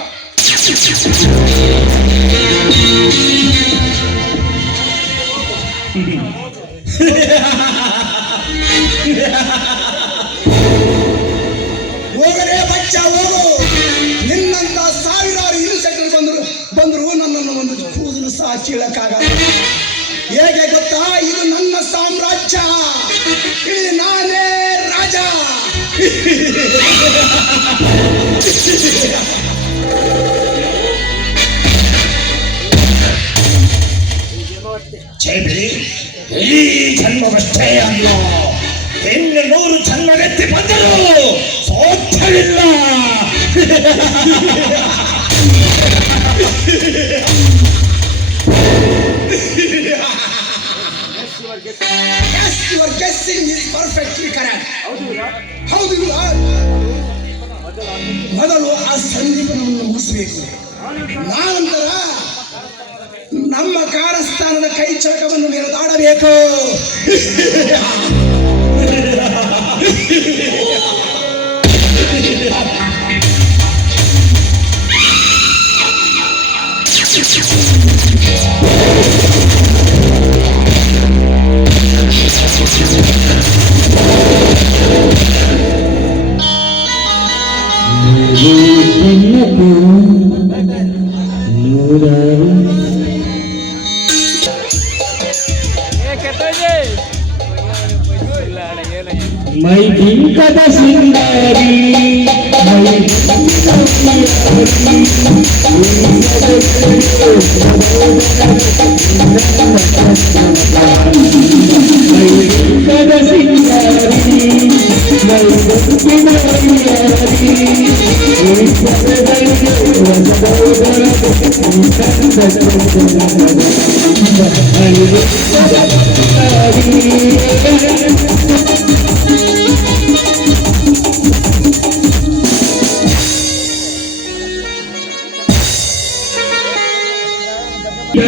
ಹೋಗಲೇ ಬಚ್ಚ ಹೋಗು. ನಿನ್ನಂತ ಸಾವಿರಾರು ಇನ್ಸೆಕ್ಟರ್ ಬಂದ್ರು ನನ್ನನ್ನು ಒಂದು ಕೂದಲು ಸಹ ಚೀಳಕ್ಕಾಗಲ್ಲ. ಹೇಗೆ ಗೊತ್ತಾ, ಇದು ನನ್ನ ಸಾಮ್ರಾಜ್ಯ, ಇಲ್ಲಿ ನಾನೇ ರಾಜ. ಚೇಬಿ, ಈ ಜನ್ಮವಷ್ಟೇ ಅಲ್ಲ, ಇನ್ನು 100 ಜನ್ಮವೆತ್ತಿ ಬಂದರು ಸಾಧ್ಯವಿಲ್ಲ. Yes, your guessing is perfectly correct. ಹೌದು. ಮೊದಲು ಆ ಸಂದೀಪನವನ್ನು ಮುಗಿಸಬೇಕು. ನಾನಂತರ ನಮ್ಮ ಕಾರಸ್ಥಾನದ ಕೈ ಚಳಕವನ್ನು ಮೇಲೆದಾಡಬೇಕು. ಮೈ ಬಿಂಕದ ಸಿಂಗಾರಿ, ಮೈ ಬಿಂಕದ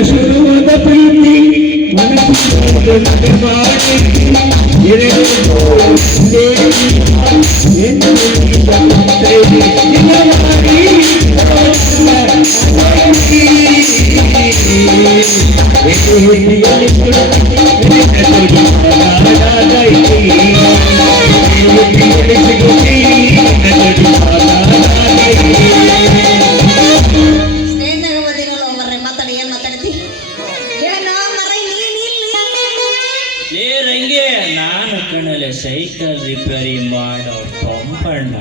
ಶುರುವಾದ ಪ್ರೀತಿ ಮನಸ್ಸಿನ ಮಾಡಿ ನಾನು ಕಣಲೆ ಸೈಕಲ್ ರಿಪೇರಿ ಮಾಡೋ ಪಂಪಣ್ಣ.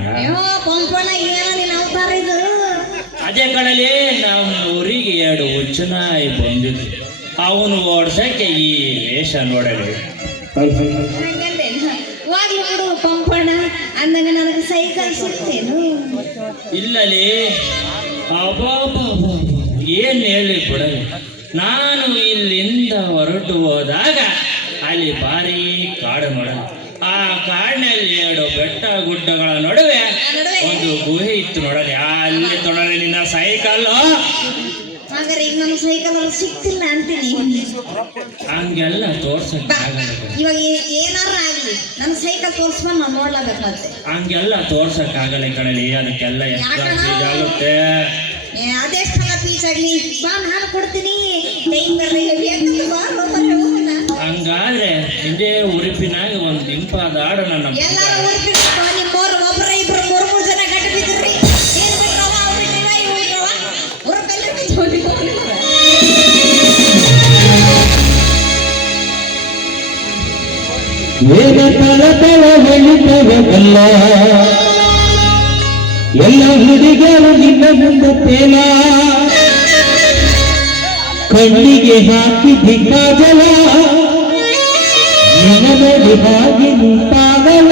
ಅದೇ ಕಣಲೆ ನಮ್ಮ ಊರಿಗೆ 2 ಹುಚ್ಚನಾಯಿ ಬಂದಿದ್ದು, ಅವನು ಓಡ್ಸಕ್ಕೆ ಈ ವೇಷ ನೋಡಲಿ. ಪಂಪಣ್ಣ ಅಂದಾಗ ನನಗೆ ಸೈಕಲ್ ಸಿಗ್ತೇನು? ಇಲ್ಲಲೇ, ಅಬ್ಬಾಬಾಬಾ ಏನ್ ಹೇಳಿ ಬಿಡಲಿ. ನಾನು ಇಲ್ಲಿಂದ ಹೊರಟು ಹೋದಾಗ ಅಲ್ಲಿ ಭಾರಿ ಕಾಡು ನೋಡಲ್ಲ. ಆ ಕಾಡಿನಲ್ಲಿ 2 ಬೆಟ್ಟ ಗುಡ್ಡಗಳ ನಡುವೆ ಒಂದು ಗುಹೆ ಇತ್ತು ನೋಡಲಿ. ಅಲ್ಲಿ ತೊಡಲಿ ನಿನ್ನ ಸೈಕಲ್ ನನ್ನ ಸೈಕಲ್ ಅವ್ರು ಸಿಕ್ತಿಲ್ಲ ಅಂತೀನಿ. ಹಂಗೆಲ್ಲ ತೋರ್ಸಕ್ ಬಾ, ಆಗಲ್ಲ. ಇವಾಗ ಏನಾರ ಆಗ್ಲಿ ನನ್ನ ಸೈಕಲ್ ತೋರ್ಸ್ಕೊಂಡು ನಾವು ನೋಡ್ಲೇಬೇಕು ಮತ್ತೆ. ಹಂಗೆಲ್ಲ ತೋರ್ಸಕ್ ಆಗಲ್ಲ ಕಣಲಿ, ಅದಕ್ಕೆಲ್ಲ ಎಕ್ಸ್ಟ್ರಾ ಫೀಸ್ ಆಗುತ್ತೆ. ಅದೆಷ್ಟೆಲ್ಲ ಪೀಸ್ ಆಗ್ಲಿ ಬಾ, ನಾನು ಕೊಡ್ತೀನಿ. ಟೈಮ್ ಬೇಕಂತ ಬಾ, ಹೋಗೋಣ. ಹಂಗಾದ್ರೆ ಇದೇ ಉಡುಪಿನಾಗ ಒಂದ್ ಇಂಪಾದ ಹಾಡು ನನ್ನ ಎಲ್ಲಾರು ಊರ್ಬಿಟ್ಟು ನಿಮ್ಮವ್ರು ಒಬ್ರ ಇಬ್ರು ಮೂರು ಜನ ಗಟ್ಟಿ ಬಿದ್ದಿರ್ರಿ. ಏನ್ ಬಿಟ್ರವ ಅವ್ ಬಿಟ್ರವ ಇವ್ ಬಿಟ್ರವ ಊರಕಲ್ಲಿ ಬಿದ್ದೋಡಿ ಏನ ತಳತಳ ಹೊಳಿತವಲ್ಲ, ಎಲ್ಲ ಹುಡುಗರು ನಿನ್ನ ಮುಂದೆ ತೇಲ, ಕಣ್ಣಿಗೆ ಹಾಕಿದ್ದಿ ಕಾಜಲ, ನಿನ್ನ ನೋಡಿ ಹಾಗೆ ನಿಂತಾಗಲ.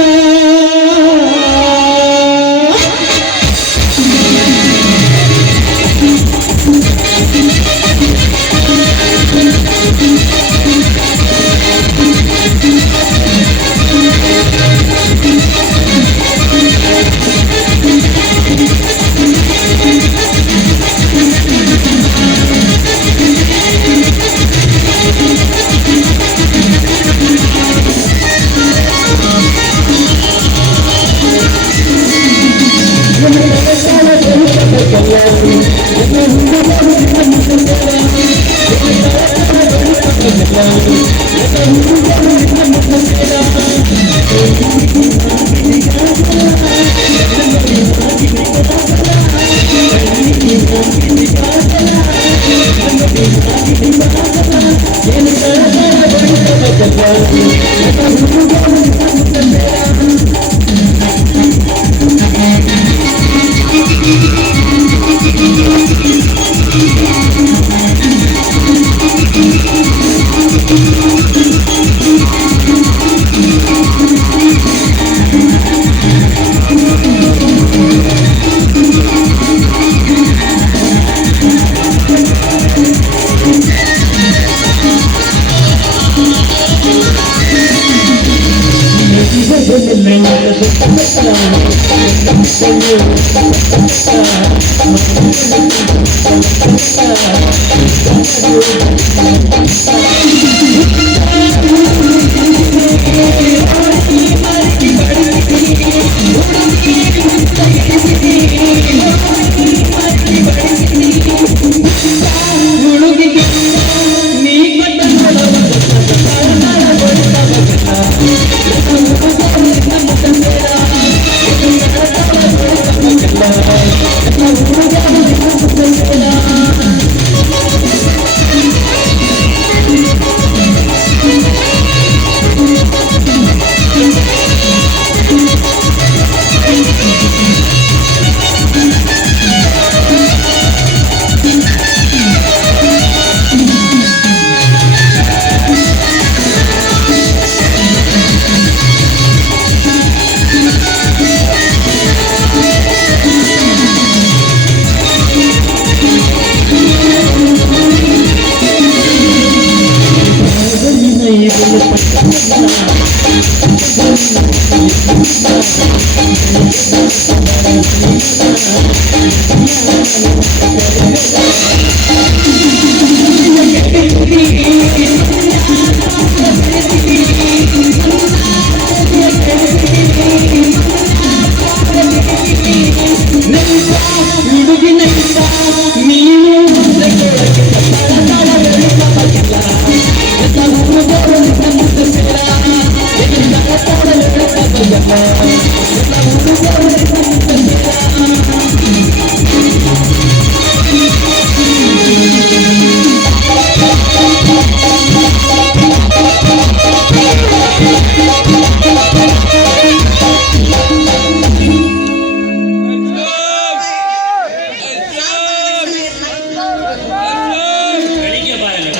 ಬೆಳಿಗ್ಗೆ ಬಾರಲ್ಲ.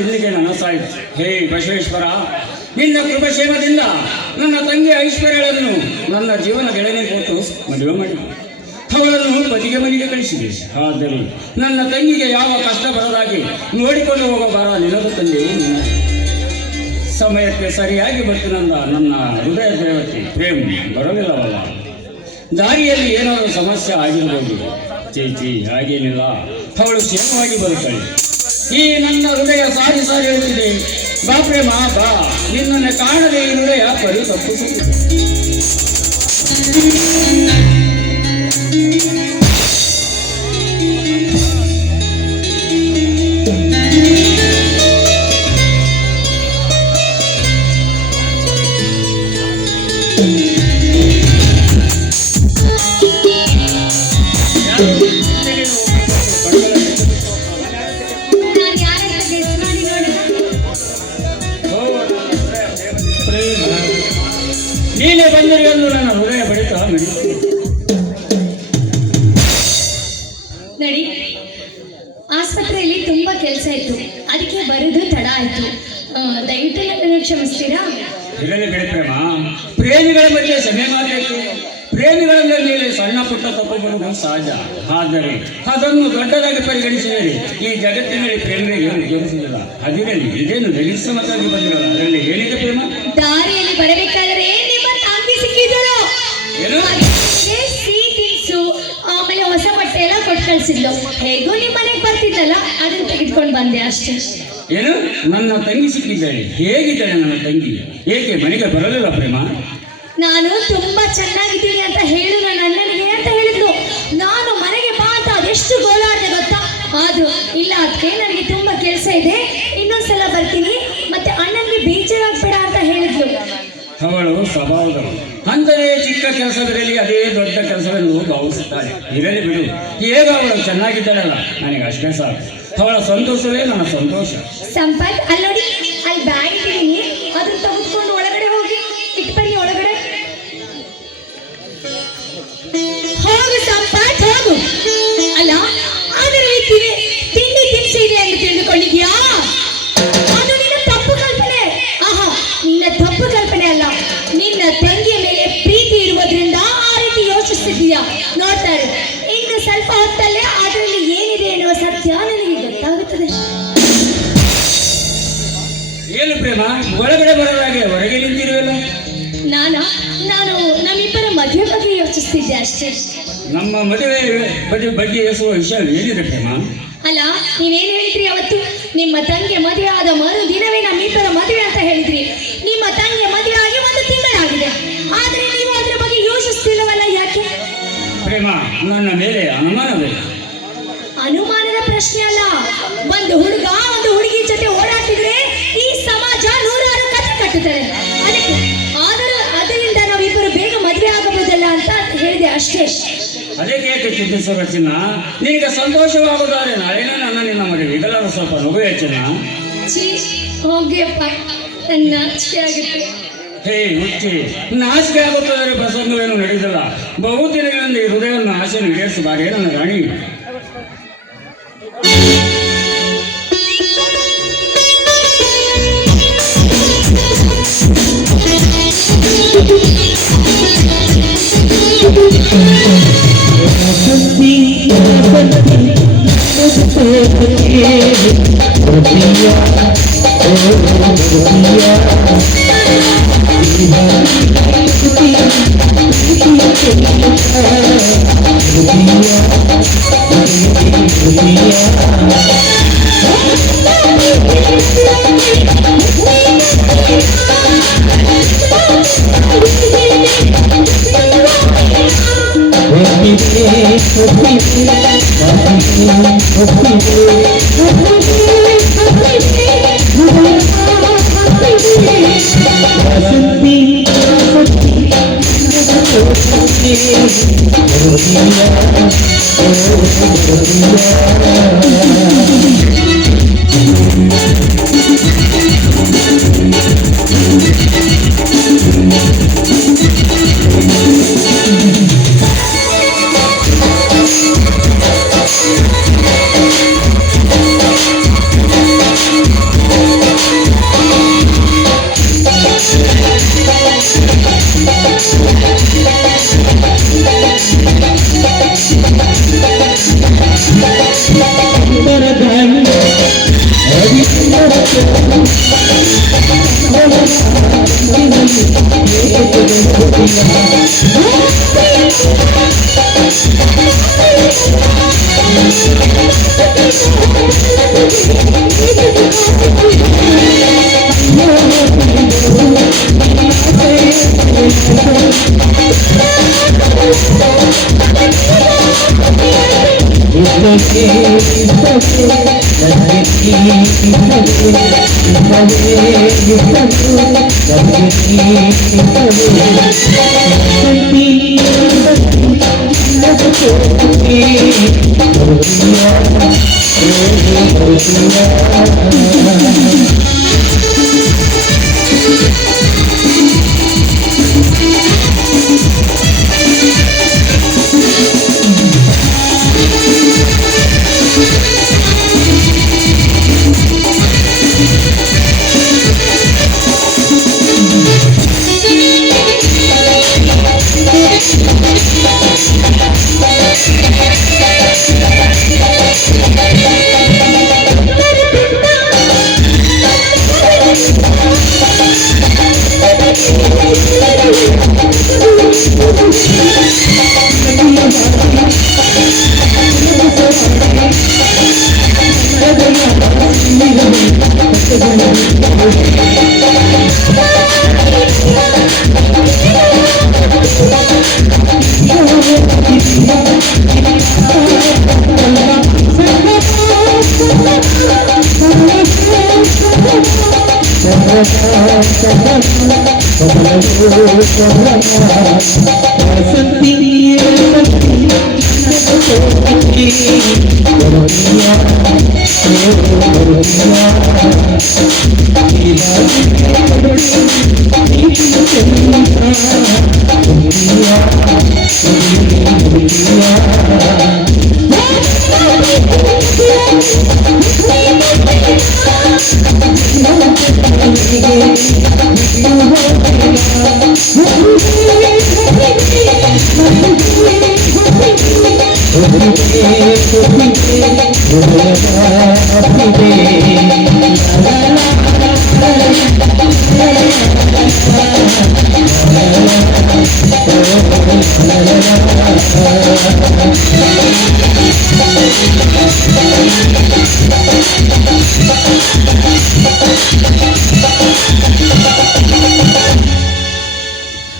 ಇಲ್ಲಿಗೆ ನನ್ನ ಸಾಯಿತು. ಹೇ ಬಸವೇಶ್ವರ, ನಿನ್ನ ಕೃಪಕ್ಷೇಮದಿಂದ ನನ್ನ ತಂಗಿ ಐಶ್ವರ್ಯಗಳನ್ನು ನನ್ನ ಜೀವನ ಗೆಳೆಯನಿಗೆ ಕೊಟ್ಟು ಮದುವೆ ಮಾಡಿ ಅವಳನ್ನು ಬದಿಗೆ ಮನೆಗೆ ಕಳಿಸಿದೆ. ಆದರೆ ನನ್ನ ತಂಗಿಗೆ ಯಾವ ಕಷ್ಟ ಬರದಾಗಿ ನೋಡಿಕೊಂಡು ಹೋಗೋ ಭಾರ ನಿನಗೂ ತಂದೆಯು ನಿನ್ನ. ಸಮಯಕ್ಕೆ ಸರಿಯಾಗಿ ಬಂತು ನನ್ನ ಹೃದಯ ದೇವತೆ ಪ್ರೇಮ್ ಬರಲಿಲ್ಲವಲ್ಲ. ದಾರಿಯಲ್ಲಿ ಏನಾದರೂ ಸಮಸ್ಯೆ ಆಗಿರಬಹುದು. ಚೇಚಿ ಹಾಗೇನಿಲ್ಲ, ಅವಳು ಕ್ಷೇಮವಾಗಿ ಬರುತ್ತಾಳೆ. ಈ ನನ್ನ ಹೃದಯ ಸಾರಿ ಸಾರಿ ಹೇಳುತ್ತಿದೆ, ಬಾ ಪ್ರೇಮ ಬಾ, ನಿನ್ನನ್ನು ಕಾಣದೆ ಈ ಹೃದಯ ಪರಿ ತಪ್ಪಿಸುತ್ತಿದೆ. ನಾನು ಯಾರಂತ ಗೆಸ್ ಮಾಡಿ ನೋಡು. ನೀನೇ ಬಂದಿರುವೆಂದು ನನ್ನ ಹೃದಯ ಬಡಿತ ನಡೀತದೆ. ನಡಿ, ಆಸ್ಪತ್ರೆಯಲ್ಲಿ ತುಂಬಾ ಕೆಲಸ ಇತ್ತು, ಅದಕ್ಕೆ ಬರೋದು ತಡ ಆಯ್ತು. ದಯವಿಟ್ಟು ನನ್ನನ್ನು ಕ್ಷಮಿಸ್ತೀರಾ? ಇರಲಿ ಬೇಡ ಪ್ರೇಮ, ಪ್ರೇಮಿಗಳ ಮಧ್ಯೆ ಕ್ಷಮೆ ಮಾಡಬೇಕು. ಪ್ರೇಮಿಗಳ ಮೇಲೆ ಸಣ್ಣ ಪುಟ್ಟ ತಪ್ಪು ಬರುವುದು ಸಹಜ. ಆದರೆ ಅದನ್ನು ದೊಡ್ಡದಾಗಿ ಪರಿಗಣಿಸಿದರೆ ಈ ಜಗತ್ತಿನಲ್ಲಿ ಪ್ರೇಮಿಗೆ ಉದ್ಯೋಗಿಸುವುದಿಲ್ಲ. ಅದಿರಲಿ, ಇದೇನು ಧೈರ್ಯಸಮತಾಗಿ ಬಂದಿರಲ್ಲ, ಅದರಲ್ಲಿ ಏನಿದೆ ಪ್ರೇಮ? ದಾರಿಯಲ್ಲಿ ಬರಬೇಕಾದ್ರೆ ನಿಮ್ಮ ತಂಗಿ ಸಿಕ್ಕಿದ್ರು. ಏನು? ಸಿಹಿ ತಿನ್ಸು, ಆಮೇಲೆ ಹೊಸ ಬಟ್ಟೆ ಎಲ್ಲ ಕೊಟ್ಟು ಕಳ್ಸಿದ್ಲು. ಹೇಗೂ ನಿಮ್ಮ ಮನೆಗೆ ಬರ್ತಿದ್ದಲ್ಲ, ಅದನ್ನ ತೆಗೆದುಕೊಂಡು ಬಂದೆ ಅಷ್ಟೇ. ಏನು? ನನ್ನ ತಂಗಿ ಸಿಕ್ಕಿದ್ದಾಳೆ? ಹೇಗಿದ್ದಾಳೆ ನನ್ನ ತಂಗಿ? ಏಕೆ ಮನೆಗೆ ಬರಲಿಲ್ಲ ಪ್ರೇಮ? ನಾನು ತುಂಬಾ ಚೆನ್ನಾಗಿದ್ದೀನಿ ಅಂತ ಹೇಳು ನನ್ನ ಅಣ್ಣನಿಗೆ ಅಂತ ಹೇಳಿದ್ಲು. ನಾನು ಮನೆಗೆ ಬಾ ಅಂತ ಅದೆಷ್ಟು ಗೋಳಾಡಿದೆ ಗೊತ್ತಾ? ಆದ್ರೂ ಇಲ್ಲ, ಅದಕ್ಕೆ ನನಗೆ ತುಂಬಾ ಕೆಲಸ ಇದೆ, ಇನ್ನೊಂದ್ಸಲ ಬರ್ತೀನಿ, ಮತ್ತೆ ಅಣ್ಣನಿಗೆ ಬೇಜಾರಾಗ್ಬೇಡ ಅಂತ ಹೇಳಿದ್ಲು. ಅವಳು ಸ್ವಭಾವದವಳು. ಅಂದರೆ ಚಿಕ್ಕ ಕೆಲಸವಿರಲಿ ಅದೇ ದೊಡ್ಡ ಕೆಲಸವೆಂದು ಭಾವಿಸುತ್ತಾಳೆ. ಇರಲಿ ಬಿಡು, ಹೇಗ ಅವಳು ಚೆನ್ನಾಗಿದ್ದಾಳಲ್ಲ, ನನಗೆ ಅಷ್ಟೇ ಸಾಕು. ಅವಳ ಸಂತೋಷವೇ ನನ್ನ ಸಂತೋಷ. ಸಂಪತ್, ಅಲ್ಲಿ ನೋಡಿ, ಅಲ್ಲಿ ಬ್ಯಾಗ್ ಇಟ್ಟಿದ್ದೀನಿ, ಅದನ್ನ ತೆಗೆದುಕೊಂಡು ಒಳಗಡೆ ಹೋಗಿ ಇಟ್ಟು ಬನ್ನಿ. ಒಳಗಡೆ ಹೋಗು ಸಂಪತ್, ಹೋಗು. ಅಲ್ಲ, ಅದರಲ್ಲಿ ತಿಂಡಿ ತಿನಿಸಿ ಇದೆ ಎಂದು ತಿಳಿದುಕೊಂಡಿದ್ಯಾ? ಅದು ನಿನ್ನ ತಪ್ಪು ಕಲ್ಪನೆ. ಆಹಾ, ನಿನ್ನ ತಪ್ಪು ಕಲ್ಪನೆ ಅಲ್ಲ, ನಿನ್ನ ತಂಗಿಯ ಮೇಲೆ ಪ್ರೀತಿ ಇರುವುದರಿಂದ ಆ ರೀತಿ ಯೋಚಿಸ್ತಿದ್ದೀಯಾ. ನೋಡ್ತಾರೆ, ಇನ್ನು ಸ್ವಲ್ಪ ಹೊತ್ತಲ್ಲೇ ಅದರಲ್ಲಿ ಏನಿದೆ ಎನ್ನುವ ಸತ್ಯ ನನಗೆ ಗೊತ್ತಾಗುತ್ತದೆ. ಏನು ಪ್ರೇಮ, ಒಳಗಡೆ ಬರೋದಾಗೆ ಹೊರಗೆ ನಿಂತಿರುವಲ್ಲ? ನಾನು ನಮ್ಮಿಬ್ಬರ ಮದುವೆ ಬಗ್ಗೆ ಯೋಚಿಸ್ತಿದ್ದೆ ಅಷ್ಟೇ. ನಮ್ಮ ಮದುವೆ ಬಗ್ಗೆ ಯೋಚಿಸುವ ವಿಷಯ ಏನಿದೆ ಪ್ರೇಮ? ಅಲ್ಲ, ನೀವೇನು ಹೇಳಿದ್ರಿ ಅವತ್ತು? ನಿಮ್ಮ ತಂಗಿ ಮದುವೆ ಆದ ಮರು ದಿನವೇ ನಮ್ಮಿಬ್ಬರ ಮದುವೆ ಅಂತ ಹೇಳಿದ್ರಿ. ನಿಮ್ಮ ತಂಗಿ ಮದುವೆ ಆಗಿ 1 ತಿಂಗಳಾಗಿದೆ, ಆದ್ರೆ ನೀವು ಅದರ ಬಗ್ಗೆ ಯೋಚಿಸ್ತಿಲ್ಲವಲ್ಲ, ಯಾಕೆ? ಪ್ರೇಮ, ನನ್ನ ಮೇಲೆ ಅನುಮಾನವೇ? ಅನುಮಾನದ ಪ್ರಶ್ನೆ ಅಲ್ಲ. ಒಂದು ಹುಡುಗ ಒಂದು ಹುಡುಗಿ ಜೊತೆ ಓಡಾಡ್ತಿದ್ರೆ ಈ ಸಮಾಜ ನೂರಾರು ಕಥೆ ಕಟ್ಟುತ್ತದೆ. ಅದರಿಂದ ನಾವಿಬ್ಬರು ಬೇಗ ಮದುವೆ ಆಗಬಹುದಲ್ಲ ಅಂತ ಹೇಳಿದೆ ಅಷ್ಟೇ. ಅದಕ್ಕೆ ಯಾಕೆ ಚಿಂತಿಸುವ ಚಿನ್ನ? ನಿನಗೆ ಸಂತೋಷವಾಗುತ್ತಾರೆ, ನಾಳೆನೇ ನಿನ್ನ ಮದುವೆ. ಇದೆಲ್ಲ ಸ್ವಲ್ಪ ನಗು ಚಿನ್ನ. ಹೋಗಿಯಪ್ಪ, ನನ್ನ ನಾಚಿಕೆ ಆಗುತ್ತೆ. ಹೇ ಹುಚ್ಚಿ, ನಾಚಿಕೆ ಆಗುತ್ತದೆ ಪ್ರಸಂಗವೇನು ನಡೆದಿಲ್ಲ. ಬಹುದಿನಗಳಿಂದ ಈ ಹೃದಯವನ್ನು ಆಸೆ ಈಡೇರಿಸಬಾರೇ ನನ್ನ ರಾಣಿ.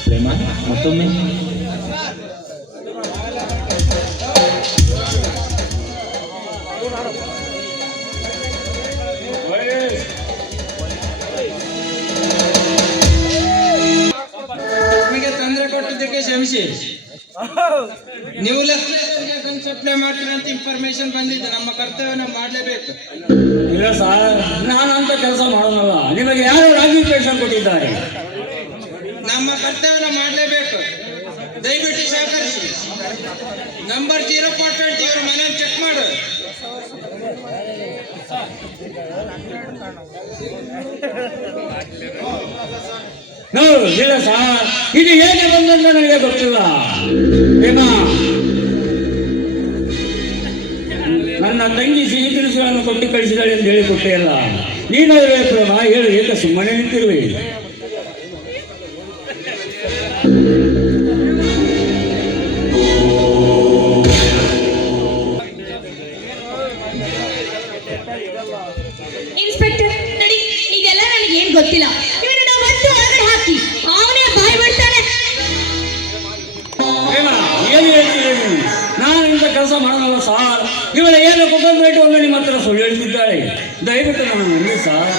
ಪ್ರೇಮ ಮತ್ತೊಮ್ಮೆ ನಿಮಗೆ ತೊಂದರೆ ಕೊಟ್ಟಿದ್ದಕ್ಕೆ ಕ್ಷಮಿಸಿ. ನೀವು ಸಪ್ಲೈ ಮಾಡ್ತೀರ ಅಂತ ಇನ್ಫಾರ್ಮೇಶನ್ ಬಂದಿದ್ದು. ನಮ್ಮ ಕರ್ತವ್ಯ ನಾವು ಮಾಡಲೇಬೇಕು. ಇಲ್ಲ ಸರ್, ನಾನು ಅಂತ ಕೆಲಸ ಮಾಡೋನಲ್ಲ. ನಿಮಗೆ ಯಾರು ರಾಜ್ಯಪೇಷನ್ ಕೊಟ್ಟಿದ್ದಾರೆ? ನಮ್ಮ ಕರ್ತವ್ಯ ಮಾಡಲೇಬೇಕು. ದಯವಿಟ್ಟು ಸಹಕರಿಸಿ. ನಂಬರ್ 0.20 ಇವ್ರ ಮನೆ ಚೆಕ್ ಮಾಡು. ಇಲ್ಲ ಸರ್, ಇದು ಹೇಗೆ ಬಂದಂತ ನನಗೆ ಗೊತ್ತಿಲ್ಲ. ಏನ ನನ್ನ ತಂಗಿ ಸಿಹಿ ತಿನಿಸುಗಳನ್ನು ಕೊಟ್ಟು ಕಳಿಸಿದಾಳೆ ಎಂದು ಹೇಳಿಕೊಟ್ಟೆ ಅಲ್ಲ. ನೀನಾದ್ರೆ ಪ್ರೇಮ ಹೇಳು, ಏಕ ಸುಮ್ಮನೆ ನಿಂತಿರುವೆ. ಇನ್ಸ್ಪೆಕ್ಟರ್ ನೋಡಿ, ಇದೆಲ್ಲ ನನಗೆ ಏನ್ ಗೊತ್ತಿಲ್ಲ. ಇವನನ್ನ ಒಂದು ಹೊರಗಡೆ ಹಾಕಿ, ಅವನೇ ಬಾಯ್ ಬಿಡ್ತಾನೆ. ಪ್ರೇಮ ಏನು ಹೇಳ್ತೀರಿ? ನಾನು ಇಂಥ ಕೆಲಸ ಮಾಡೋಣಲ್ಲ ಸಾರ್. ಇವಳ ಏನು ಕೊಟ್ಟು ಒಂದು ನಿಮ್ಮ ಹತ್ರ ಸುಳ್ಳು ಹೇಳ್ತಿದ್ದಾಳೆ. ದಯವಿಟ್ಟು ನಾನು ನಂಬಿ ಸಾರ್.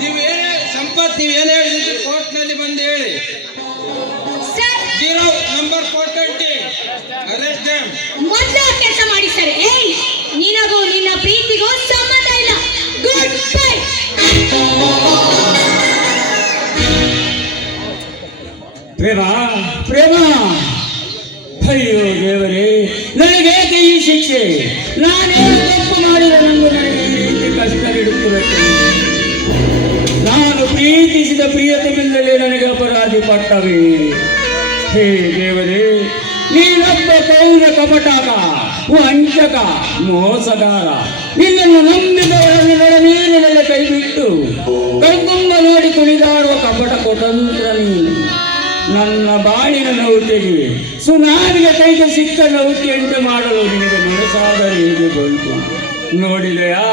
ನೀವೇನೇ ಸಂಪತ್, ನೀವೇನೇ ಹೇಳಿದ್ರು ಕೋರ್ಟ್ನಲ್ಲಿ ಬಂದು ಹೇಳಿ. Sir, 0 number 420 arrest them. ಮೊದಲು ಕೆಲಸ ಮಾಡಿ ಸರ್. ಏಯ್, ನಿನಗೂ ನಿನ್ನ ಪ್ರೀತಿಗೂ ಸಂಬಂಧ ಇಲ್ಲ. Good bye. ಪ್ರೇಮ ಪ್ರೇಮ, ಅಯ್ಯೋ ದೇವರೇ, ನನಗೇಕೆ ಈ ಶಿಕ್ಷೆ? ನಾನೇನು ತಪ್ಪು ಮಾಡಿದ ನನಗೆ ಈ ರೀತಿ ಕಷ್ಟ ನೀಡುತ್ತಿರಬೇಕು? ನಾನು ಪ್ರೀತಿಸಿದ ಪ್ರಿಯತಮಿಂದಲೇ ನನಗೆ ಅಪರಾಧಿ ಪಟ್ಟವೇ. ಹೇ ದೇವರೇ, ನೀನೊಬ್ಬ ಪೌರ ಕಪಟಾಕ. ವಂಚಕ, ಮೋಸಗಾರ. ನಿನ್ನನ್ನು ನಂಬಿದವರನ್ನು ನೀರಿನಲ್ಲಿ ಕೈ ಬಿಟ್ಟು ಕಣ್ತುಂಬ ನೋಡಿ ಕುಣಿದಾಡುವ ಕಪಟ ಕುತಂತ್ರ ನೀನು. ನನ್ನ ಬಾಳಿನ ನೌಕೆಗೆ ಸುನಾಮಿಗೆ ಕೈಗೆ ಸಿಕ್ಕ ನೌಕೆಯಂತೆ ಮಾಡಲು ನಿನಗೆ ಮನಸ್ಸಾದರೆ ಹೇಗೆ ಬಂತು? ನೋಡಿದೆಯಾ,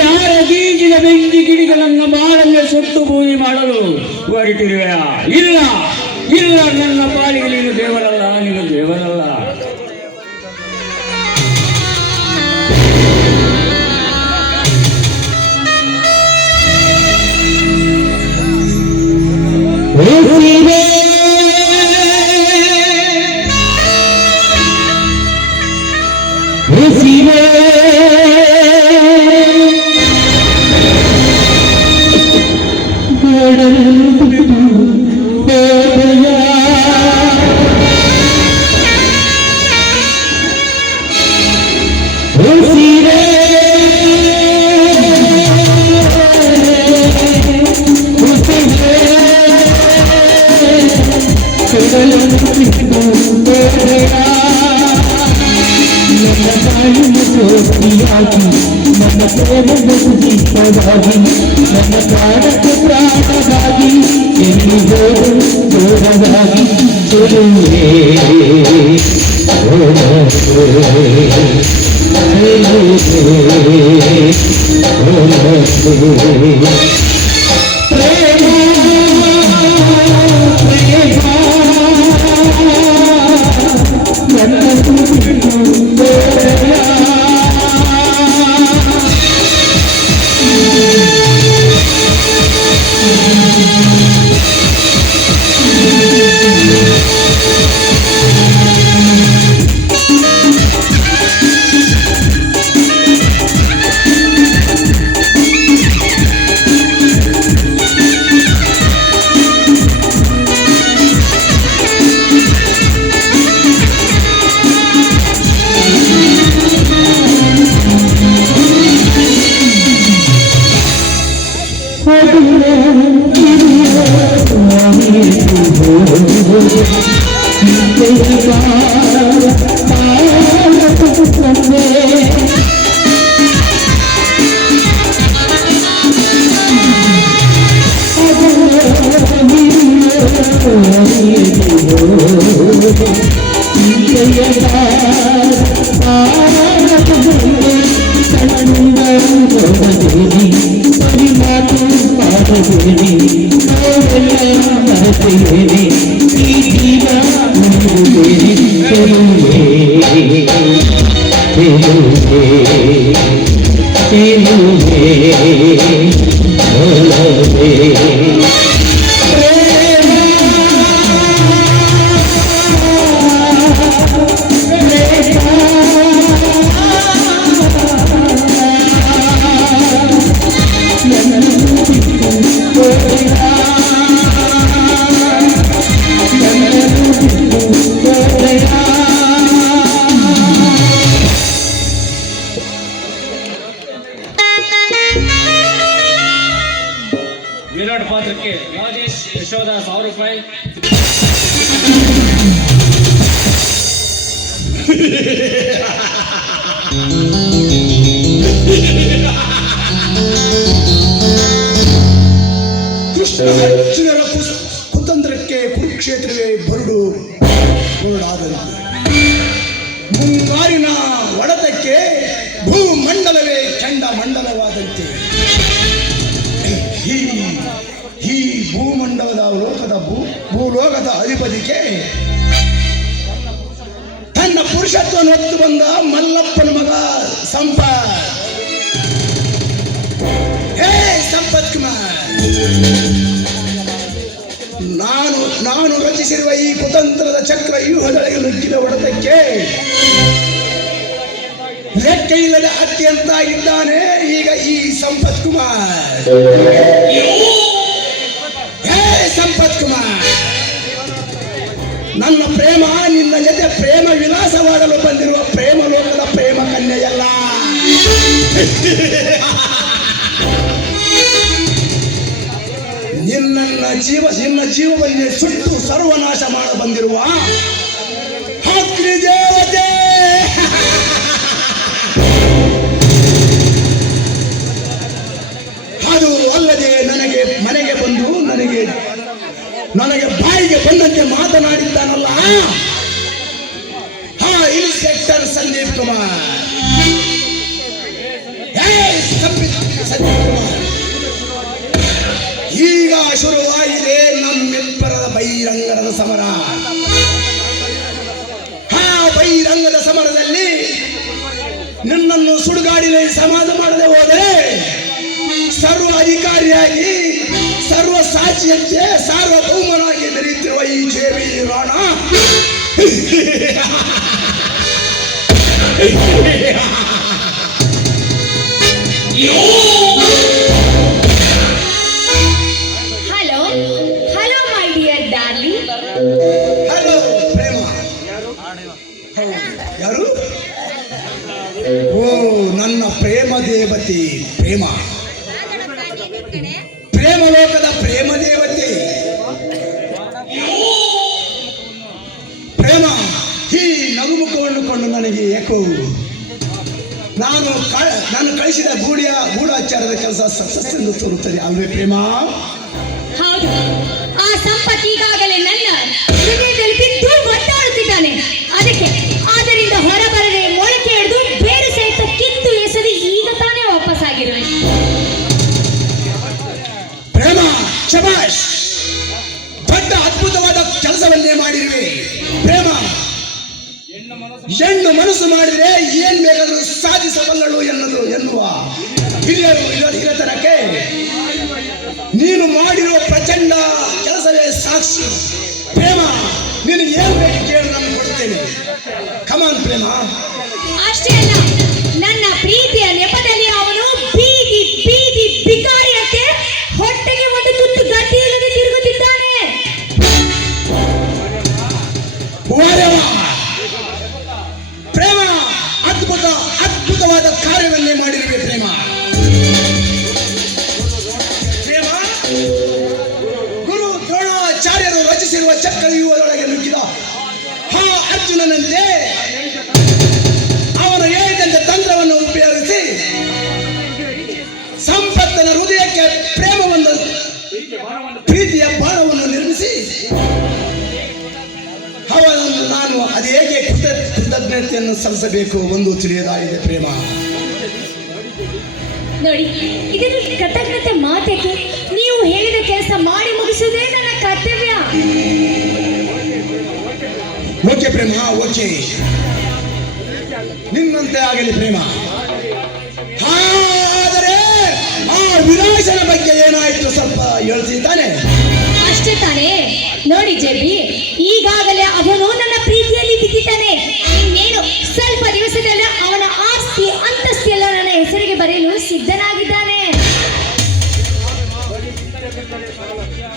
ಯಾರ ಗೀಜಿನ ಬೆಂಕಿ ಗಿಡಿಗೆ ನನ್ನ ಬಾಳಲ್ಲಿ ಸುಟ್ಟು ಬೂದಿ ಮಾಡಲು ಹೊರಟಿರುವೆಯಾ? ಇಲ್ಲ ಇಲ್ಲ, ನನ್ನ ಪಾಲಿಗೆ ನೀನು ದೇವರಲ್ಲ, ನೀನು ದೇವರಲ್ಲ. ನನ್ನ ಪ್ರೇಮದ ದೀಪವಾಗಿ ನನ್ನ ಪ್ರಾಣಕ್ಕೆ ಪ್ರಾಣವಾಗಿ ಎಲ್ಲಿ ದೂರವಾಗಿ ಚೆಲುವೆ ವಿರಾಟ್ ಪಾತ್ರಕ್ಕೆ ರಾಜೇಶ್ ಯಶೋಧ 1000 ರೂಪಾಯಿ. ಕೃಷ್ಣನ ಕುತಂತ್ರಕ್ಕೆ ಕುರುಕ್ಷೇತ್ರವೇ ಬರುಡಾದಂತೆ, ಮುಂಗಾರಿನ ಒಡೆತಕ್ಕೆ ಭೂಮಂಡಲವೇ ಚಂಡಮಂಡಲವಾದಂತೆ ಈ ಭೂಮಂಡಲದ ಭೂಲೋಕದ ಅಧಿಪತಿಗೆ ತನ್ನ ಪುರುಷತ್ವವನ್ನು ಹೊತ್ತು ಬಂದ ಮಲ್ಲಪ್ಪನ ಮಗ ಸಂಪತ್. ಹೇ ಸಂಪತ್ ಕುಮಾರ್, ನಾನು ರಚಿಸಿರುವ ಈ ಕುತಂತ್ರದ ಚಕ್ರ ವ್ಯೂಹದೊಳಗೆ ನುಗ್ಗಿದ ಹೊಡೆತಕ್ಕೆ ಲೆಕ್ಕ ಇಲ್ಲದ ಅತ್ಯಂತ ಇದ್ದಾನೆ ಈಗ ಈ ಸಂಪತ್ ಕುಮಾರ್. ಹೇ ಸಂಪತ್ ಕುಮಾರ್, ನನ್ನ ಪ್ರೇಮ ನಿನ್ನ ಜೊತೆ ಪ್ರೇಮ ವಿಲಾಸವಾಡಲು ಬಂದಿರುವ ಪ್ರೇಮ ಲೋಕದ ಪ್ರೇಮ ಕನ್ಯೆಯಲ್ಲ. ನಿನ್ನ ಜೀವವನ್ನೇ ಸುಟ್ಟು ಸರ್ವನಾಶ ಮಾಡ ಬಂದಿರುವ ಅಗ್ನಿ ದೇವತೆ. ಶುರುವಾಗಿದೆ ನಮ್ಮಿಬ್ಬರ ಬಹಿರಂಗದ ಸಮರ. ಆ ಬಹಿರಂಗದ ಸಮರದಲ್ಲಿ ನಿನ್ನನ್ನು ಸುಡುಗಾಡಿನಲ್ಲಿ ಸಮಾಧ ಮಾಡದೆ ಹೋದರೆ ಸರ್ವ ಅಧಿಕಾರಿಯಾಗಿ ಸರ್ವ ಸಾಕ್ಷಿಯಂತೆ ಸಾರ್ವಭೌಮನಾಗಿ ಮೆರೆಯುತ್ತಿರುವ ಈ ಜೇವಿ ರಾಣ hello hello my dear darling. Hello Prema. ಯಾರು? ಓ ನನ್ನ ಪ್ರೇಮ ದೇವತೆ ಪ್ರೇಮ, ಪ್ರೇಮ ಲೋಕದ ಪ್ರೇಮ ದೇವತೆ ಪ್ರೇಮ. ಈ ನಗುಮುಖವನ್ನು ಕೊಂಡು ನನಗೆ ಯಾಕೋ ನಾನು ಕಳಿಸಿದ ಗೂಢಾಚಾರದ ಕೆಲಸ ಸಕ್ಸಸ್ ಎಂದು ತೋರುತ್ತದೆ ಅಲ್ವೇ ಪ್ರೇಮ? ಹೌದು, ಆ ಸಂಪತ್ ಈಗಾಗಲೇ ನನ್ನ ಹೃದಯದಲ್ಲಿ ಬಿದ್ದು ಒದ್ದಾಡುತ್ತಿದ್ದಾನೆ. ಅದರಿಂದ ಹೊರಬರದೆ ಮೊಳಕೆ ಹಿಡಿದು ಬೇರೆ ಸಹಿತ ಕಿತ್ತು ಎಸೆದು ಈಗ ತಾನೇ ವಾಪಸ್ಸಾಗಿರುವೆ. ಪ್ರೇಮ ಶಬಾಷ್, ದೊಡ್ಡ ಅದ್ಭುತವಾದ ಕೆಲಸವನ್ನೇ ಮಾಡಿರುವೆ ಪ್ರೇಮ. ಹೆಣ್ಣು ಮನಸ್ಸು ಮಾಡಿದ್ರೆ ಏನ್ ಬೇಕಾದರೂ ಸಾಧಿಸಬಲ್ಲಳು ಎನ್ನುವ ಹಿರಿಯತನಕ್ಕೆ ನೀನು ಮಾಡಿರುವ ಪ್ರಚಂಡ ಕೆಲಸವೇ ಸಾಕ್ಷಿ ಪ್ರೇಮ. ನೀನು ಏನ್ ಬೇಕು ಕೇಳಿ ನಾನು ಕೊಡ್ತೇನೆ. ಕಮಾನ್ ಪ್ರೇಮ. ಅಷ್ಟೇ ಅಲ್ಲ, ನನ್ನ ಪ್ರೀತಿಯ ನೆಪದಲ್ಲಿ ಅವನು ಬೀದಿ ಬೀದಿ ಬಿಕಾರಿಯಂತೆ ಹೊಟ್ಟೆಗೆ ಒಂದು ತುತ್ತು ಗಟ್ಟಿ ಇಲ್ಲದೆ ತಿರುಗುತ್ತಿದ್ದಾನೆ. ಪ್ರೇಮ, ಅದ್ಭುತವಾದ ಕಾರ್ಯವನ್ನೇ ಮಾಡಿರುವೆ ಪ್ರೇಮ. ಪ್ರೇಮ, ಗುರು ದ್ರೋಣಾಚಾರ್ಯರು ರಚಿಸಿರುವ ಚಕ್ರವ್ಯೂಹದೊಳಗೆ ನುಗ್ಗಿದ ಆ ಅರ್ಜುನನಂತೆ ಅವನು ಹೇಳಿದಂತೆ ತಂತ್ರವನ್ನು ಉಪಯೋಗಿಸಿ ಸಂಪತ್ತನ ಹೃದಯಕ್ಕೆ ಪ್ರೇಮವನ್ನು ಪ್ರೀತಿಯ ಬಾಣವನ್ನು ನಿರ್ಮಿಸಿ ಅವನನ್ನು ನಾನು ಅದು ಹೇಗೆ ಕೃತಜ್ಞತೆಯನ್ನು ಸಲ್ಲಿಸಬೇಕು ಒಂದು ತಿಳಿಯದಾಗಿದೆ ಪ್ರೇಮ. ನೋಡಿ, ಇದರಲ್ಲಿ ಕೃತಜ್ಞತೆ ಮಾತೇಕೆ? ನೀವು ಹೇಳಿದ ಕೆಲಸ ಮಾಡಿ ಮುಗಿಸುವುದೇ ನನ್ನ ಕರ್ತವ್ಯ. ಓಕೆ ಪ್ರೇಮ, ಓಕೆ, ನಿನ್ನಂತೆ ಆಗಲಿ ಪ್ರೇಮ. ಆದರೆ ಆ ವಿನಾಶನ ಬಗ್ಗೆ ಏನಾಯ್ತು ಸ್ವಲ್ಪ ಹೇಳ್ತಿದ್ದಾನೆ. ಅಷ್ಟೇ ತಾನೇ. ನೋಡಿ ಜೆಬಿ, ಈಗಾಗಲೇ ಅವನು ನನ್ನ ಪ್ರೀತಿಯಲ್ಲಿ ಬಿದ್ದಿದ್ದಾನೆ. ಇನ್ನೇನು ಸ್ವಲ್ಪ ದಿವಸದಲ್ಲಿ ಅವನ ಆಸ್ತಿ ಅಂತಸ್ತಿ ಎಲ್ಲ ನನ್ನ ಹೆಸರಿಗೆ ಬರೆಯಲು ಸಿದ್ಧನಾಗಿದ್ದಾನೆ.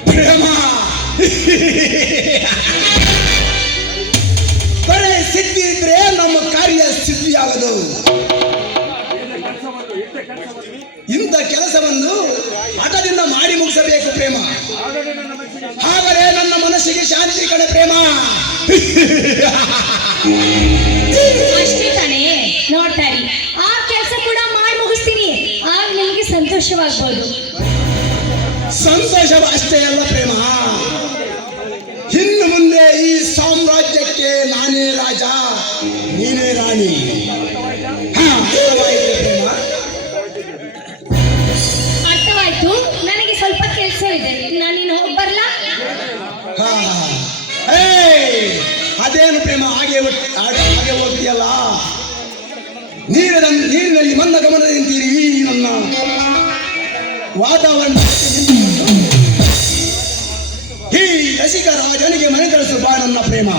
ಪ್ರೇಮ, ಬರೇ ಸಿದ್ಧಿ ಇದ್ರೆ ನಮ್ಮ ಕಾರ್ಯ ಸಿದ್ಧಿಯಾಗದು. ಇಂಥ ಕೆಲಸವನ್ನು ಹಠದಿಂದ ಮಾಡಿ ಮುಗಿಸಬೇಕು ಪ್ರೇಮ. ಹಾಗರೆ ನನ್ನ ಮನಸ್ಸಿಗೆ ಶಾಂತಿ ಕಡೆ ಪ್ರೇಮ. ಅಷ್ಟೇ ತಾನೇ. ನೋಡ್ತಾರಿ, ಆ ಕೆಲಸ ಕೂಡ ಮಾಡಿ ಮುಗಿಸ್ತೀನಿ. ಆಗ ನಿಮಗೆ ಸಂತೋಷವಾಗ್ಬೋದು. ಸಂತೋಷ ಅಷ್ಟೇ ಅಲ್ಲ ಪ್ರೇಮ, ಇನ್ನು ಮುಂದೆ ಈ ಸಾಮ್ರಾಜ್ಯಕ್ಕೆ ನಾನೇ ರಾಜ, ನೀನೇ ರಾಣಿ. ಪ್ರೇಮ, ಅರ್ಥವಾಯ್ತು. ನನಗೆ ಸ್ವಲ್ಪ ಕೆಲಸ ಇದೆ, ನಾನಿನ್ನು ಹೋಗಿ ಬರ್ಲಾ? ಅದೇನು ಪ್ರೇಮ ಹಾಗೆ ಹೋಗ್ತೀಯಲ್ಲ? ನೀರಿನಲ್ಲಿ ಮಂದ ಗಮನದಿಂತೀರಿ ಈ ನನ್ನ ವಾತಾವರಣ. ಈ ರಸಿಕ ರಾಜನಿಗೆ ಮನೆ ಕಳಿಸು ಬಾ ನನ್ನ ಪ್ರೇಮ.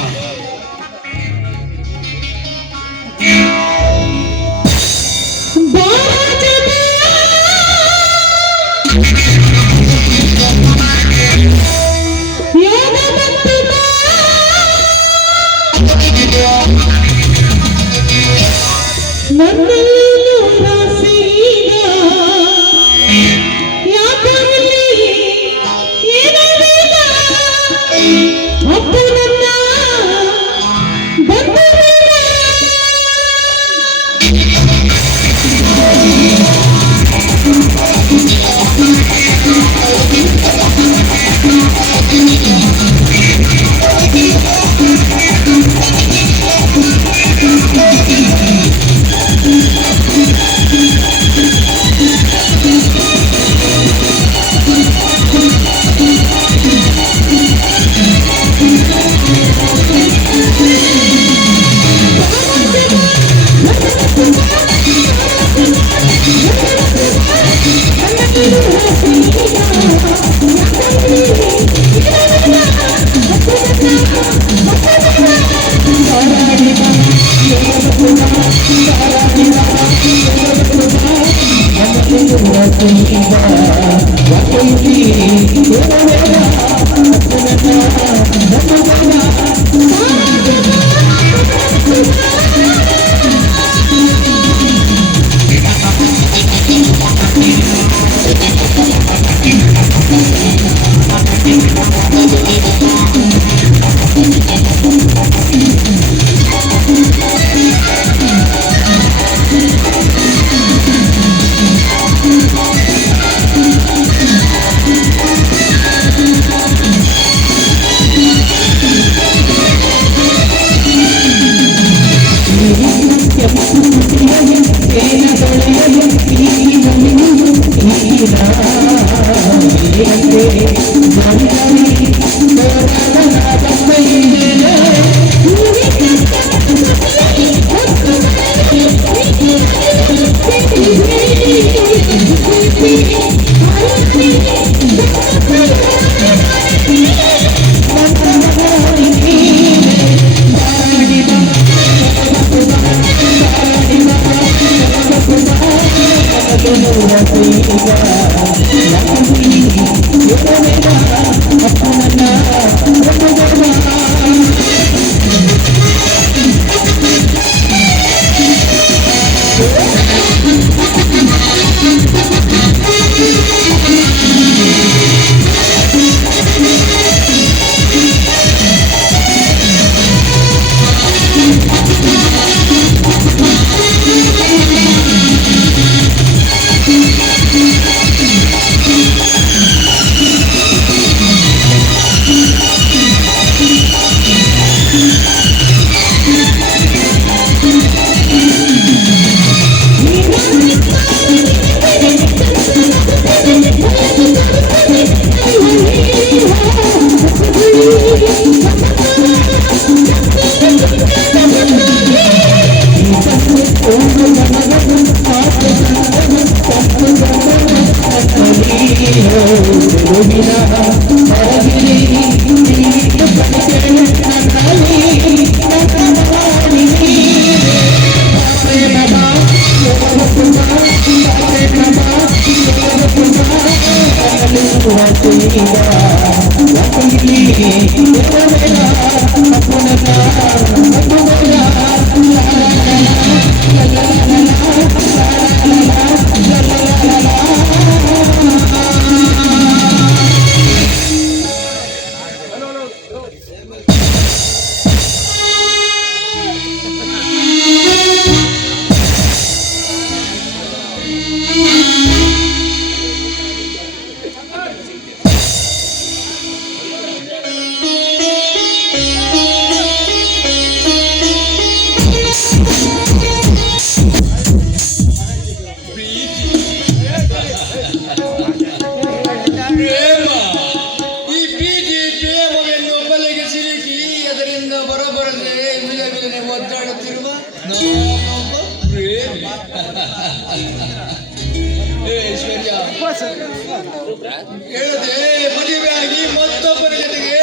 ಹೇಳದೆ ಮದುವೆಯಾಗಿ ಮತ್ತೊಬ್ಬರ ಜೊತೆಗೆ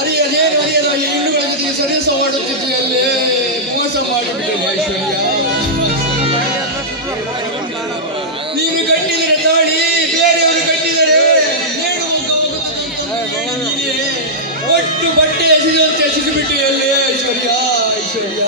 ಅರಿಯದೇನು ಅರಿಯದಾಗಿ ಹೆಣ್ಣುಗಳ ಜೊತೆಗೆ ಸರಿಸವಾಡುತ್ತಿದ್ದೆಯಲ್ಲೇ ಮೋಸ ಮಾಡಿಬಿಟ್ಟೆ ಐಶ್ವರ್ಯ. ನೀನು ಕಟ್ಟಿದರೆ ತಾಳಿ, ಬೇರೆಯವರು ಕಟ್ಟಿದರೆ ನೇಣು ನೀನೇ ಒಟ್ಟು ಬಟ್ಟೆ ಎಸೆದಂತೆ ಎಸೆದುಬಿಟ್ಟಿಯಲ್ಲೇ ಐಶ್ವರ್ಯ ಐಶ್ವರ್ಯ.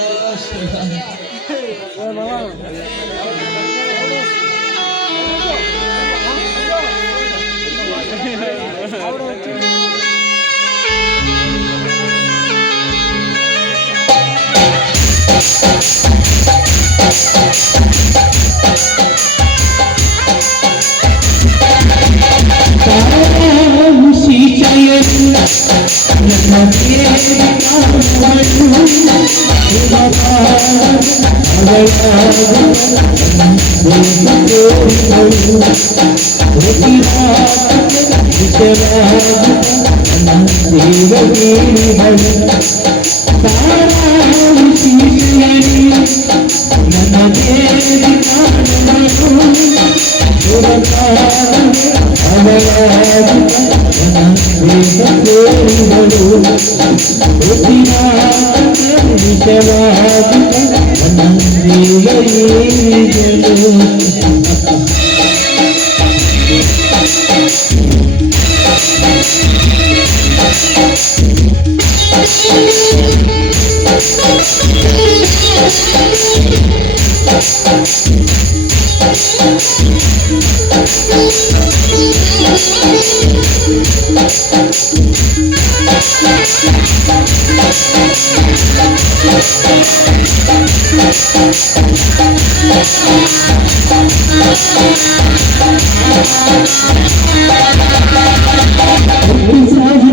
ವಿಷವಾದ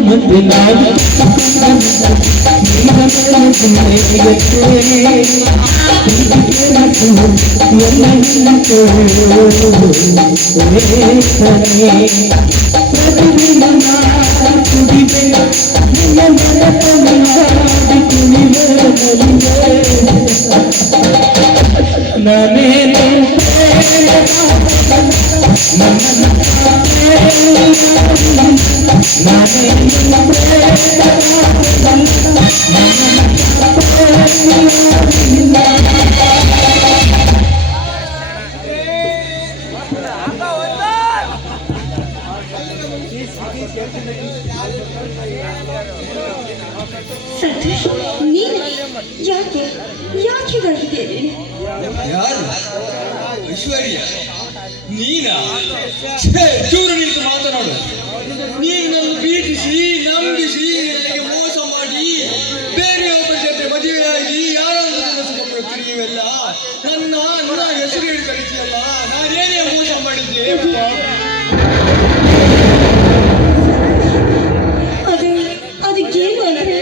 ಮತ್ತೆ ನಾವು ನಾನೇನು ಸಂತೋಷ್, ನೀನು ಯಾಕೆ ಹೀಗಾಗಿದೆ ನೀನು? ಯಾರು? ಐಶ್ವರ್ಯ ನೀನಾ? ದೂರ ನಿಂತು ಮಾತನಾಡು. ನೀನು ನನ್ನ ಪ್ರೀತಿಸಿ ನಂಬಿಸಿ ನನಗೆ ಮೋಸ ಮಾಡಿ ಬೇರೆಯೊಬ್ಬರ ಜೊತೆ ಮದುವೆಯಾಗಿ ಯಾರಾದ್ರೂ ನನ್ನ ಸುಖಪಡ್ತೀರಿ ನೀವೆಲ್ಲ ನನ್ನ ಹೆಸರು ಹೇಳಿ ಕರೀತೀಯಲ್ಲ, ನಾನೇನೇ ಮೋಸ ಮಾಡಿದ್ದೆ? ಅದಕ್ಕೇನು ಅಂದ್ರೆ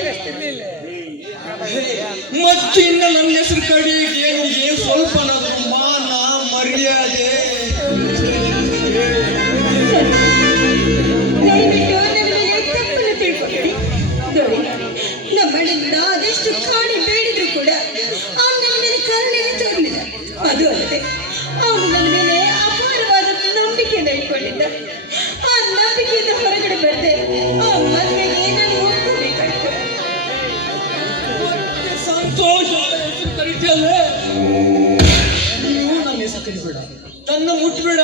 ಮತ್ತಿನ್ನ ನನ್ನ ಹೆಸರು ಕಡೆಗೆ ನಿಮಗೆ ಸ್ವಲ್ಪನಾದ್ರೂ ಮಾನ ಮರ್ಯಾದೆ? ದಯವಿಟ್ಟು ನನ್ನ ಮೇಲೆ ತಪ್ಪನ್ನು ತಿಳ್ಕೊಬೇಡಿ. ನೋಡಿ, ನಮ್ಮಣ್ಣ ಅದೆಷ್ಟು ಕಾಡಿ ಬೇಡಿದ್ರು ಕೂಡ ಅವನು ನನ್ನ ಮೇಲೆ ಕರುಣೆನೇ ತೋರಲಿಲ್ಲ. ಅದು ಅಲ್ಲದೆ ಅವನು ನನ್ನ ಮೇಲೆ ಅಪಾರವಾದ ನಂಬಿಕೆಯನ್ನು ಇಟ್ಕೊಂಡಿದ್ದ. ಆ ನಂಬಿಕೆಯಿಂದ ಹೊರಗಡೆ ಬರದೆ ಆ ಮದುವೆಗೆ ನಾನು ಒಪ್ಕೋಬೇಕಾಯ್ತು. ಸಂತೋಷ ಹೆಸರು ಕರೀತಿಯಲ್ಲ, ನೀವು ನನ್ನ ಹೆಸರು ಕರಿಬೇಡ, ನನ್ನ ಮುಟ್ಬೇಡ.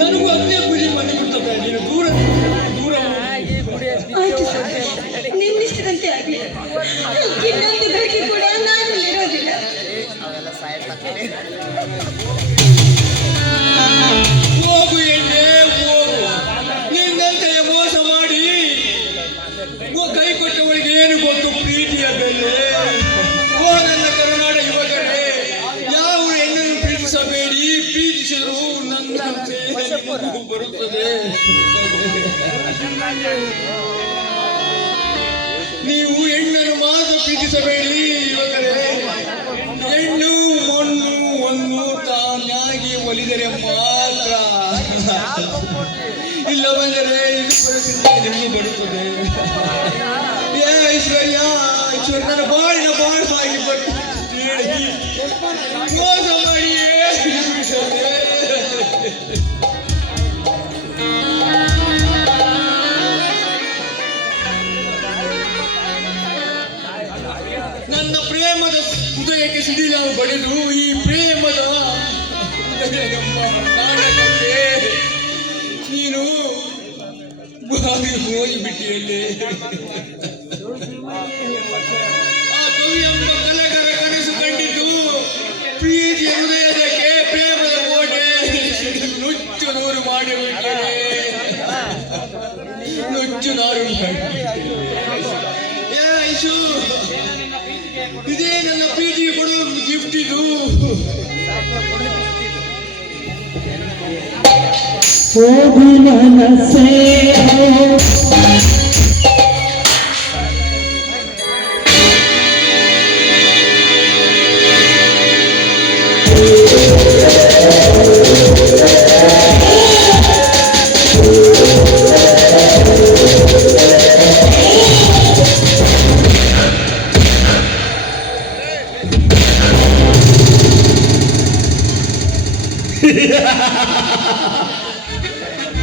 ನನಗೂ ಅದೇ ಖುಷಿ ಬಂದಿರ್ತದೆ. ನೀನು ದೂರ ದೂರ ಆಯ್ತು ಸಂತೋಷ್, ನಿನ್ನಿಷ್ಟದಂತೆ ಆಗ್ಲಿ. ಇನ್ನೊಂದು ಗಳಿಗೆ ಕೂಡ ನಾನು ಇರೋದಿಲ್ಲ. ಹೋಗು ಎಣ್ಣೆ ಹೋಗು. ನಿನ್ನಂತೆಯೇ ಮೋಸ ಮಾಡಿ ಕೈ ಕೊಟ್ಟವಳಿಗೆ ಏನು ಗೊತ್ತು ಪ್ರೀತಿಯ ಬೆಲೆ? ಓ ನನ್ನ ಕರುನಾಡ ಯುವಕರೇ, ಯಾವ ಹೆಣ್ಣನ್ನು ಪ್ರೀತಿಸಬೇಡಿ. ಪ್ರೀತಿಸಿದ್ರು ನನ್ನಂತೆ ನಿಮಗೂ ಬರುತ್ತದೆ. ನೀವು ಹೆಣ್ಣನ್ನು ಮಾತ್ರ ಪ್ರೀತಿಸಬೇಡಿ ಯುವಕರೇ. ಹೆಣ್ಣು ಮಣ್ಣು ಒಂದು ತಾನಾಗಿ ಒಲಿದರೆ ಮಾತ್ರ, ಇಲ್ಲ ಬಂದರೆ ಇದು ಪರಿಸ್ಥಿತಿ ನಿಮಗೂ ಬರುತ್ತದೆ. ಐಶ್ವರ್ಯ ನನ್ನ ಬಾಳಿನ ಬಾಳ ಹಾಕಿ ಬಟ್ಟು ಮೋಸ ಮಾಡಿ ನನ್ನ ಪ್ರೇಮದ ಹೃದಯಕ್ಕೆ ಸಿಡಿಲ ಬಡಿದು ಈ ಪ್ರೇಮದ ನಾಟಕಕ್ಕೆ ನೀನು ಹೋಗಿಬಿಟ್ಟಿಯಲ್ಲಿ. ಆ ಕವಿಯಮ್ಮ ಕಲೆಗಾರ ಕನಸು ಕಂಡಿದ್ದು ಪ್ರೀತಿಯ ಹೃದಯದಕ್ಕೆ ಪ್ರೇಮದ ಕೋಟೆ ನುಚ್ಚು ನೂರು ಮಾಡಿಬಿಟ್ಟರೆ, ನುಚ್ಚು ನಾರು ಐಶು. ಇದೇ ನನ್ನ ಪ್ರೀತಿಗೆ ಕೊಡುವ ಗಿಫ್ಟ್ ಇದು. ಹೋಗು ಮನಸ್ಸೇ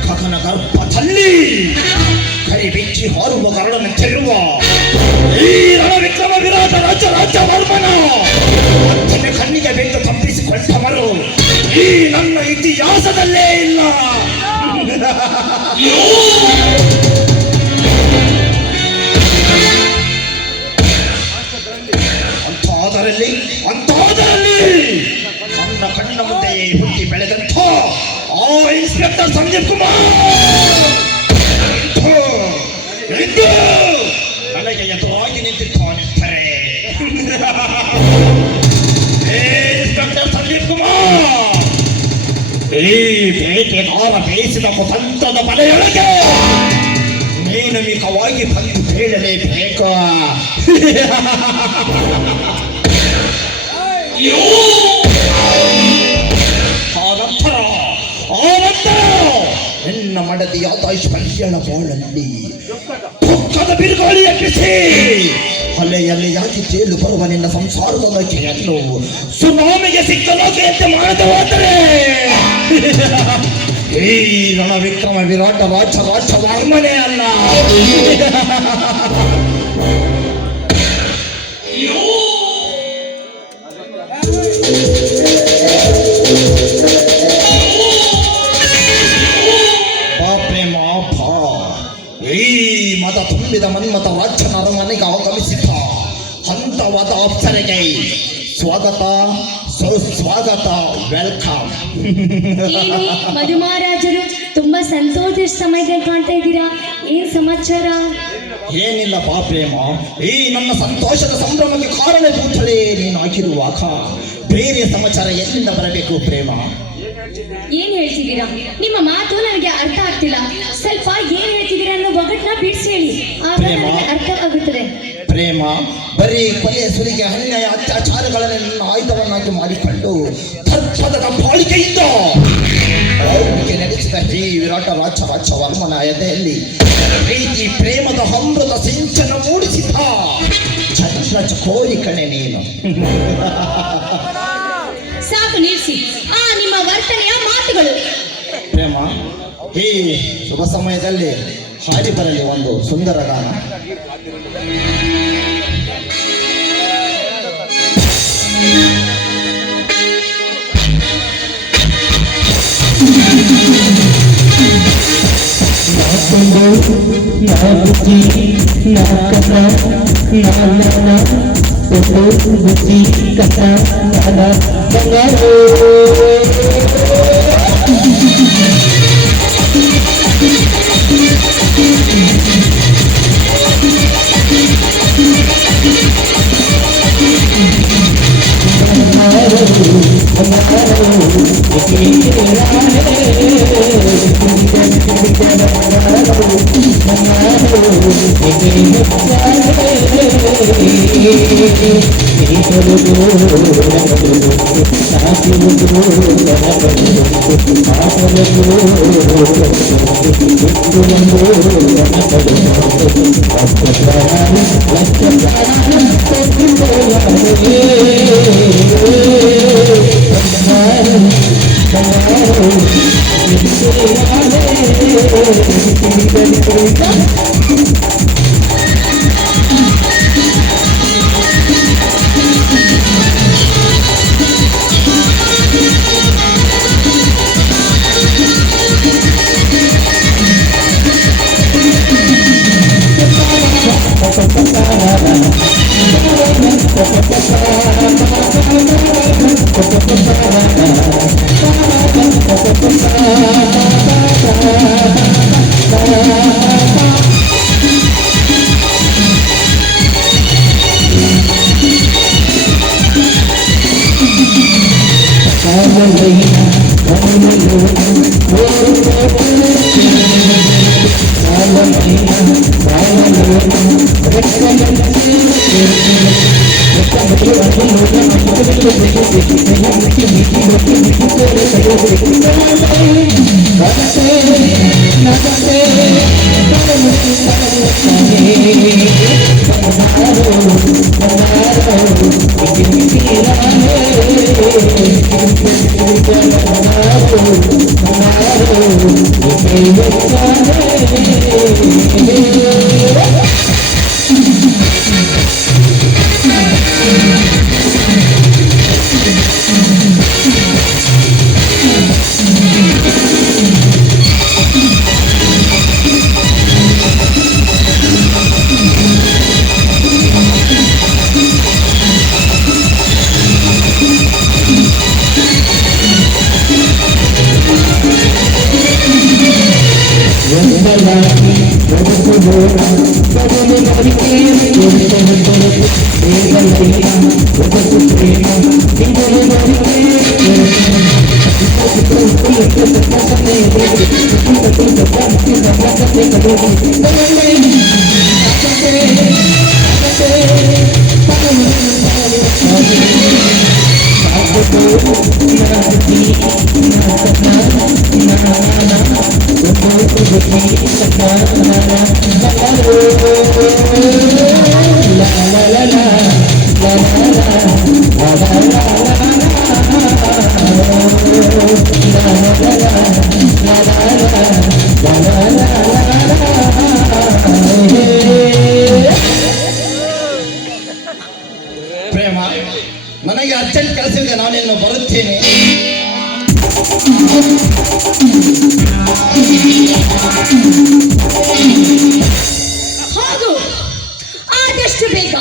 ಗಗನ ಗರ್ಭದಲ್ಲಿ ಕೈ ಬೆಚ್ಚಿ ಹಾರುವ ಗರಡನ್ನು ಚೆಲ್ಲುವ ಈ ರಣವಿಕ್ರಮ ವಿರಾಟ ರಾಜ್ಯ ವರ್ಮನ ಅತ್ತನೆ ಕಣ್ಣಿಗೆ ಬೆಂದು ತಪ್ಪಿಸಿಕೊಂಡವರು ಈ ನನ್ನ ಇತಿಹಾಸದಲ್ಲೇ ಇಲ್ಲ. ಅಂತಾದರಲ್ಲಿ ಕಣ್ಣ ಮುಂದೆಯೇ ಹುಟ್ಟಿ ಬೆಳೆದಂಥ ಆ ಇನ್ಸ್ಪೆಕ್ಟರ್ ಸಂಜೀವ್ ಕುಮಾರ್ ಇಂದು ನನಗೆ ಎದುರಾಗಿ ನಿಂತಿದ್ದಾನೆ. ಇನ್ಸ್ಪೆಕ್ಟರ್ ಸಂಜೀವ್ ಕುಮಾರ್, ಈ ಬೇಟೆಗಾರ ಬೇಯಿಸಿದ ಕುತಂತ್ರದ ಬಲೆಯೊಳಗೆ ನೀನು ಮಿಕವಾಗಿ ಬಂದು ಬೀಳಲೇಬೇಕು. ಆನಂತರ ನಿನ್ನ ಮಡದಿಯಾದ ಐಶ್ವರ್ಯಳ ಬಾಳಲ್ಲಿ ದುಃಖದ ಬಿರುಗಾಳಿ ಎಬ್ಬಿಸಿ ಅಲೆಯಾಗಿ ತೇಲು ಬರುವ ನಿನ್ನ ಸಂಸಾರದ ಬಗೆಯನ್ನು ಸುನಾಮಿಗೆ ಸಿಕ್ಕಲಾಗೆಯಂತೆ ಮಾಡದೆ ಹೋದರೆ ಈ ರಣ ವಿಕ್ರಮ ವಿರಾಟ ರಾಜ ವರ್ಮನೆ ಅಲ್ಲ. ಈ ಮತ ತುಂಬಿದ ಮನ್ಮತ ರಾಜ್ಯನ ಅರಮನೆಗೆ ಆಗಮಿಸಿದ್ದ ಹಂತವಾದ ಅಪ್ಸರೆಗೆ ಸ್ವಾಗತ, ಸುಸ್ವಾಗತ, ವೆಲ್ಕಮ್. ಏನು ಮಧುಮಹಾರಾಜರು ತುಂಬಾ ಸಂತೋಷ ಸಮಯದಲ್ಲಿ ಕಾಣ್ತಾ ಇದ್ದೀರಾ, ಏನ್ ಸಮಾಚಾರ? ಏನಿಲ್ಲ ಪ್ರೇಮ, ಈ ನನ್ನ ಸಂತೋಷದ ಸಂಭ್ರಮಕ್ಕೆ ಕಾರಣಭೂತಳೇ ನೀನಾಗಿರುವಾಗ ಬೇರೆ ಸಮಾಚಾರ ಎಲ್ಲಿಂದ ಬರಬೇಕು ಪ್ರೇಮ? ಏನ್ ಹೇಳ್ತಿದ್ದೀರಾ? ನಿಮ್ಮ ಮಾತು ನನಗೆ ಅರ್ಥ ಆಗ್ತಿಲ್ಲ. ಸ್ವಲ್ಪ ಏನ್ ಹೇಳ್ತಿದ್ದೀರಾ ಅನ್ನೋ ಒಗಟ್ನ ಬಿಡಿಸಿ ಹೇಳಿ, ಆಗ ನನಗೆ ಅರ್ಥವಾಗುತ್ತದೆ. ಪ್ರೇಮ, ಬರೀ ಕೊಲೆ, ಸುಲಿಗೆ, ಅನ್ಯಾಯ, ಅತ್ಯಾಚಾರಗಳನ್ನು ನನ್ನ ಆಯುಧವನ್ನಾಗಿ ಮಾಡಿಕೊಂಡು ತತ್ಪದದ ಬಾಳಿಕೆಯಿಂದ ಅವರಿಗೆ ನಡೆಸಿದ ಈ ವಿರಾಟ ರಾಜ ವರ್ಮನ ಎದೆಯಲ್ಲಿ ಪ್ರೀತಿ ಪ್ರೇಮದ ಅಮೃತ ಸಿಂಚನ ಮೂಡಿಸಿದ ಚಂದ್ರ ಚಕೋರಿ ಕಣೆ ನೀನು. ಸಾಕು ನಿಲ್ಲಿಸಿ ಆ ನಿಮ್ಮ ವರ್ತನೆಯ ಮಾತುಗಳು. ಪ್ರೇಮ, ಈ ಶುಭ ಸಮಯದಲ್ಲಿ ಹಾಡಿ ಬರಲಿ ಒಂದು ಸುಂದರ ಗಾನ. ಒಂದಲಾಗಿ ಒದಗಿಸೋಣ ಬದಲು ಬರಿಕೆಯ ಬೇಗಲೈನ ಒದಗು ಪ್ರೇಮ ಇದರ ಪ್ರೇಮ, ನನಗೆ ಅರ್ಜೆಂಟ್ ಕೆಲಸವಿದೆ, ನಾನಿನ್ನು ಬರುತ್ತೇನೆ. ಹೋಗು ಆದಷ್ಟು ಬೇಗ.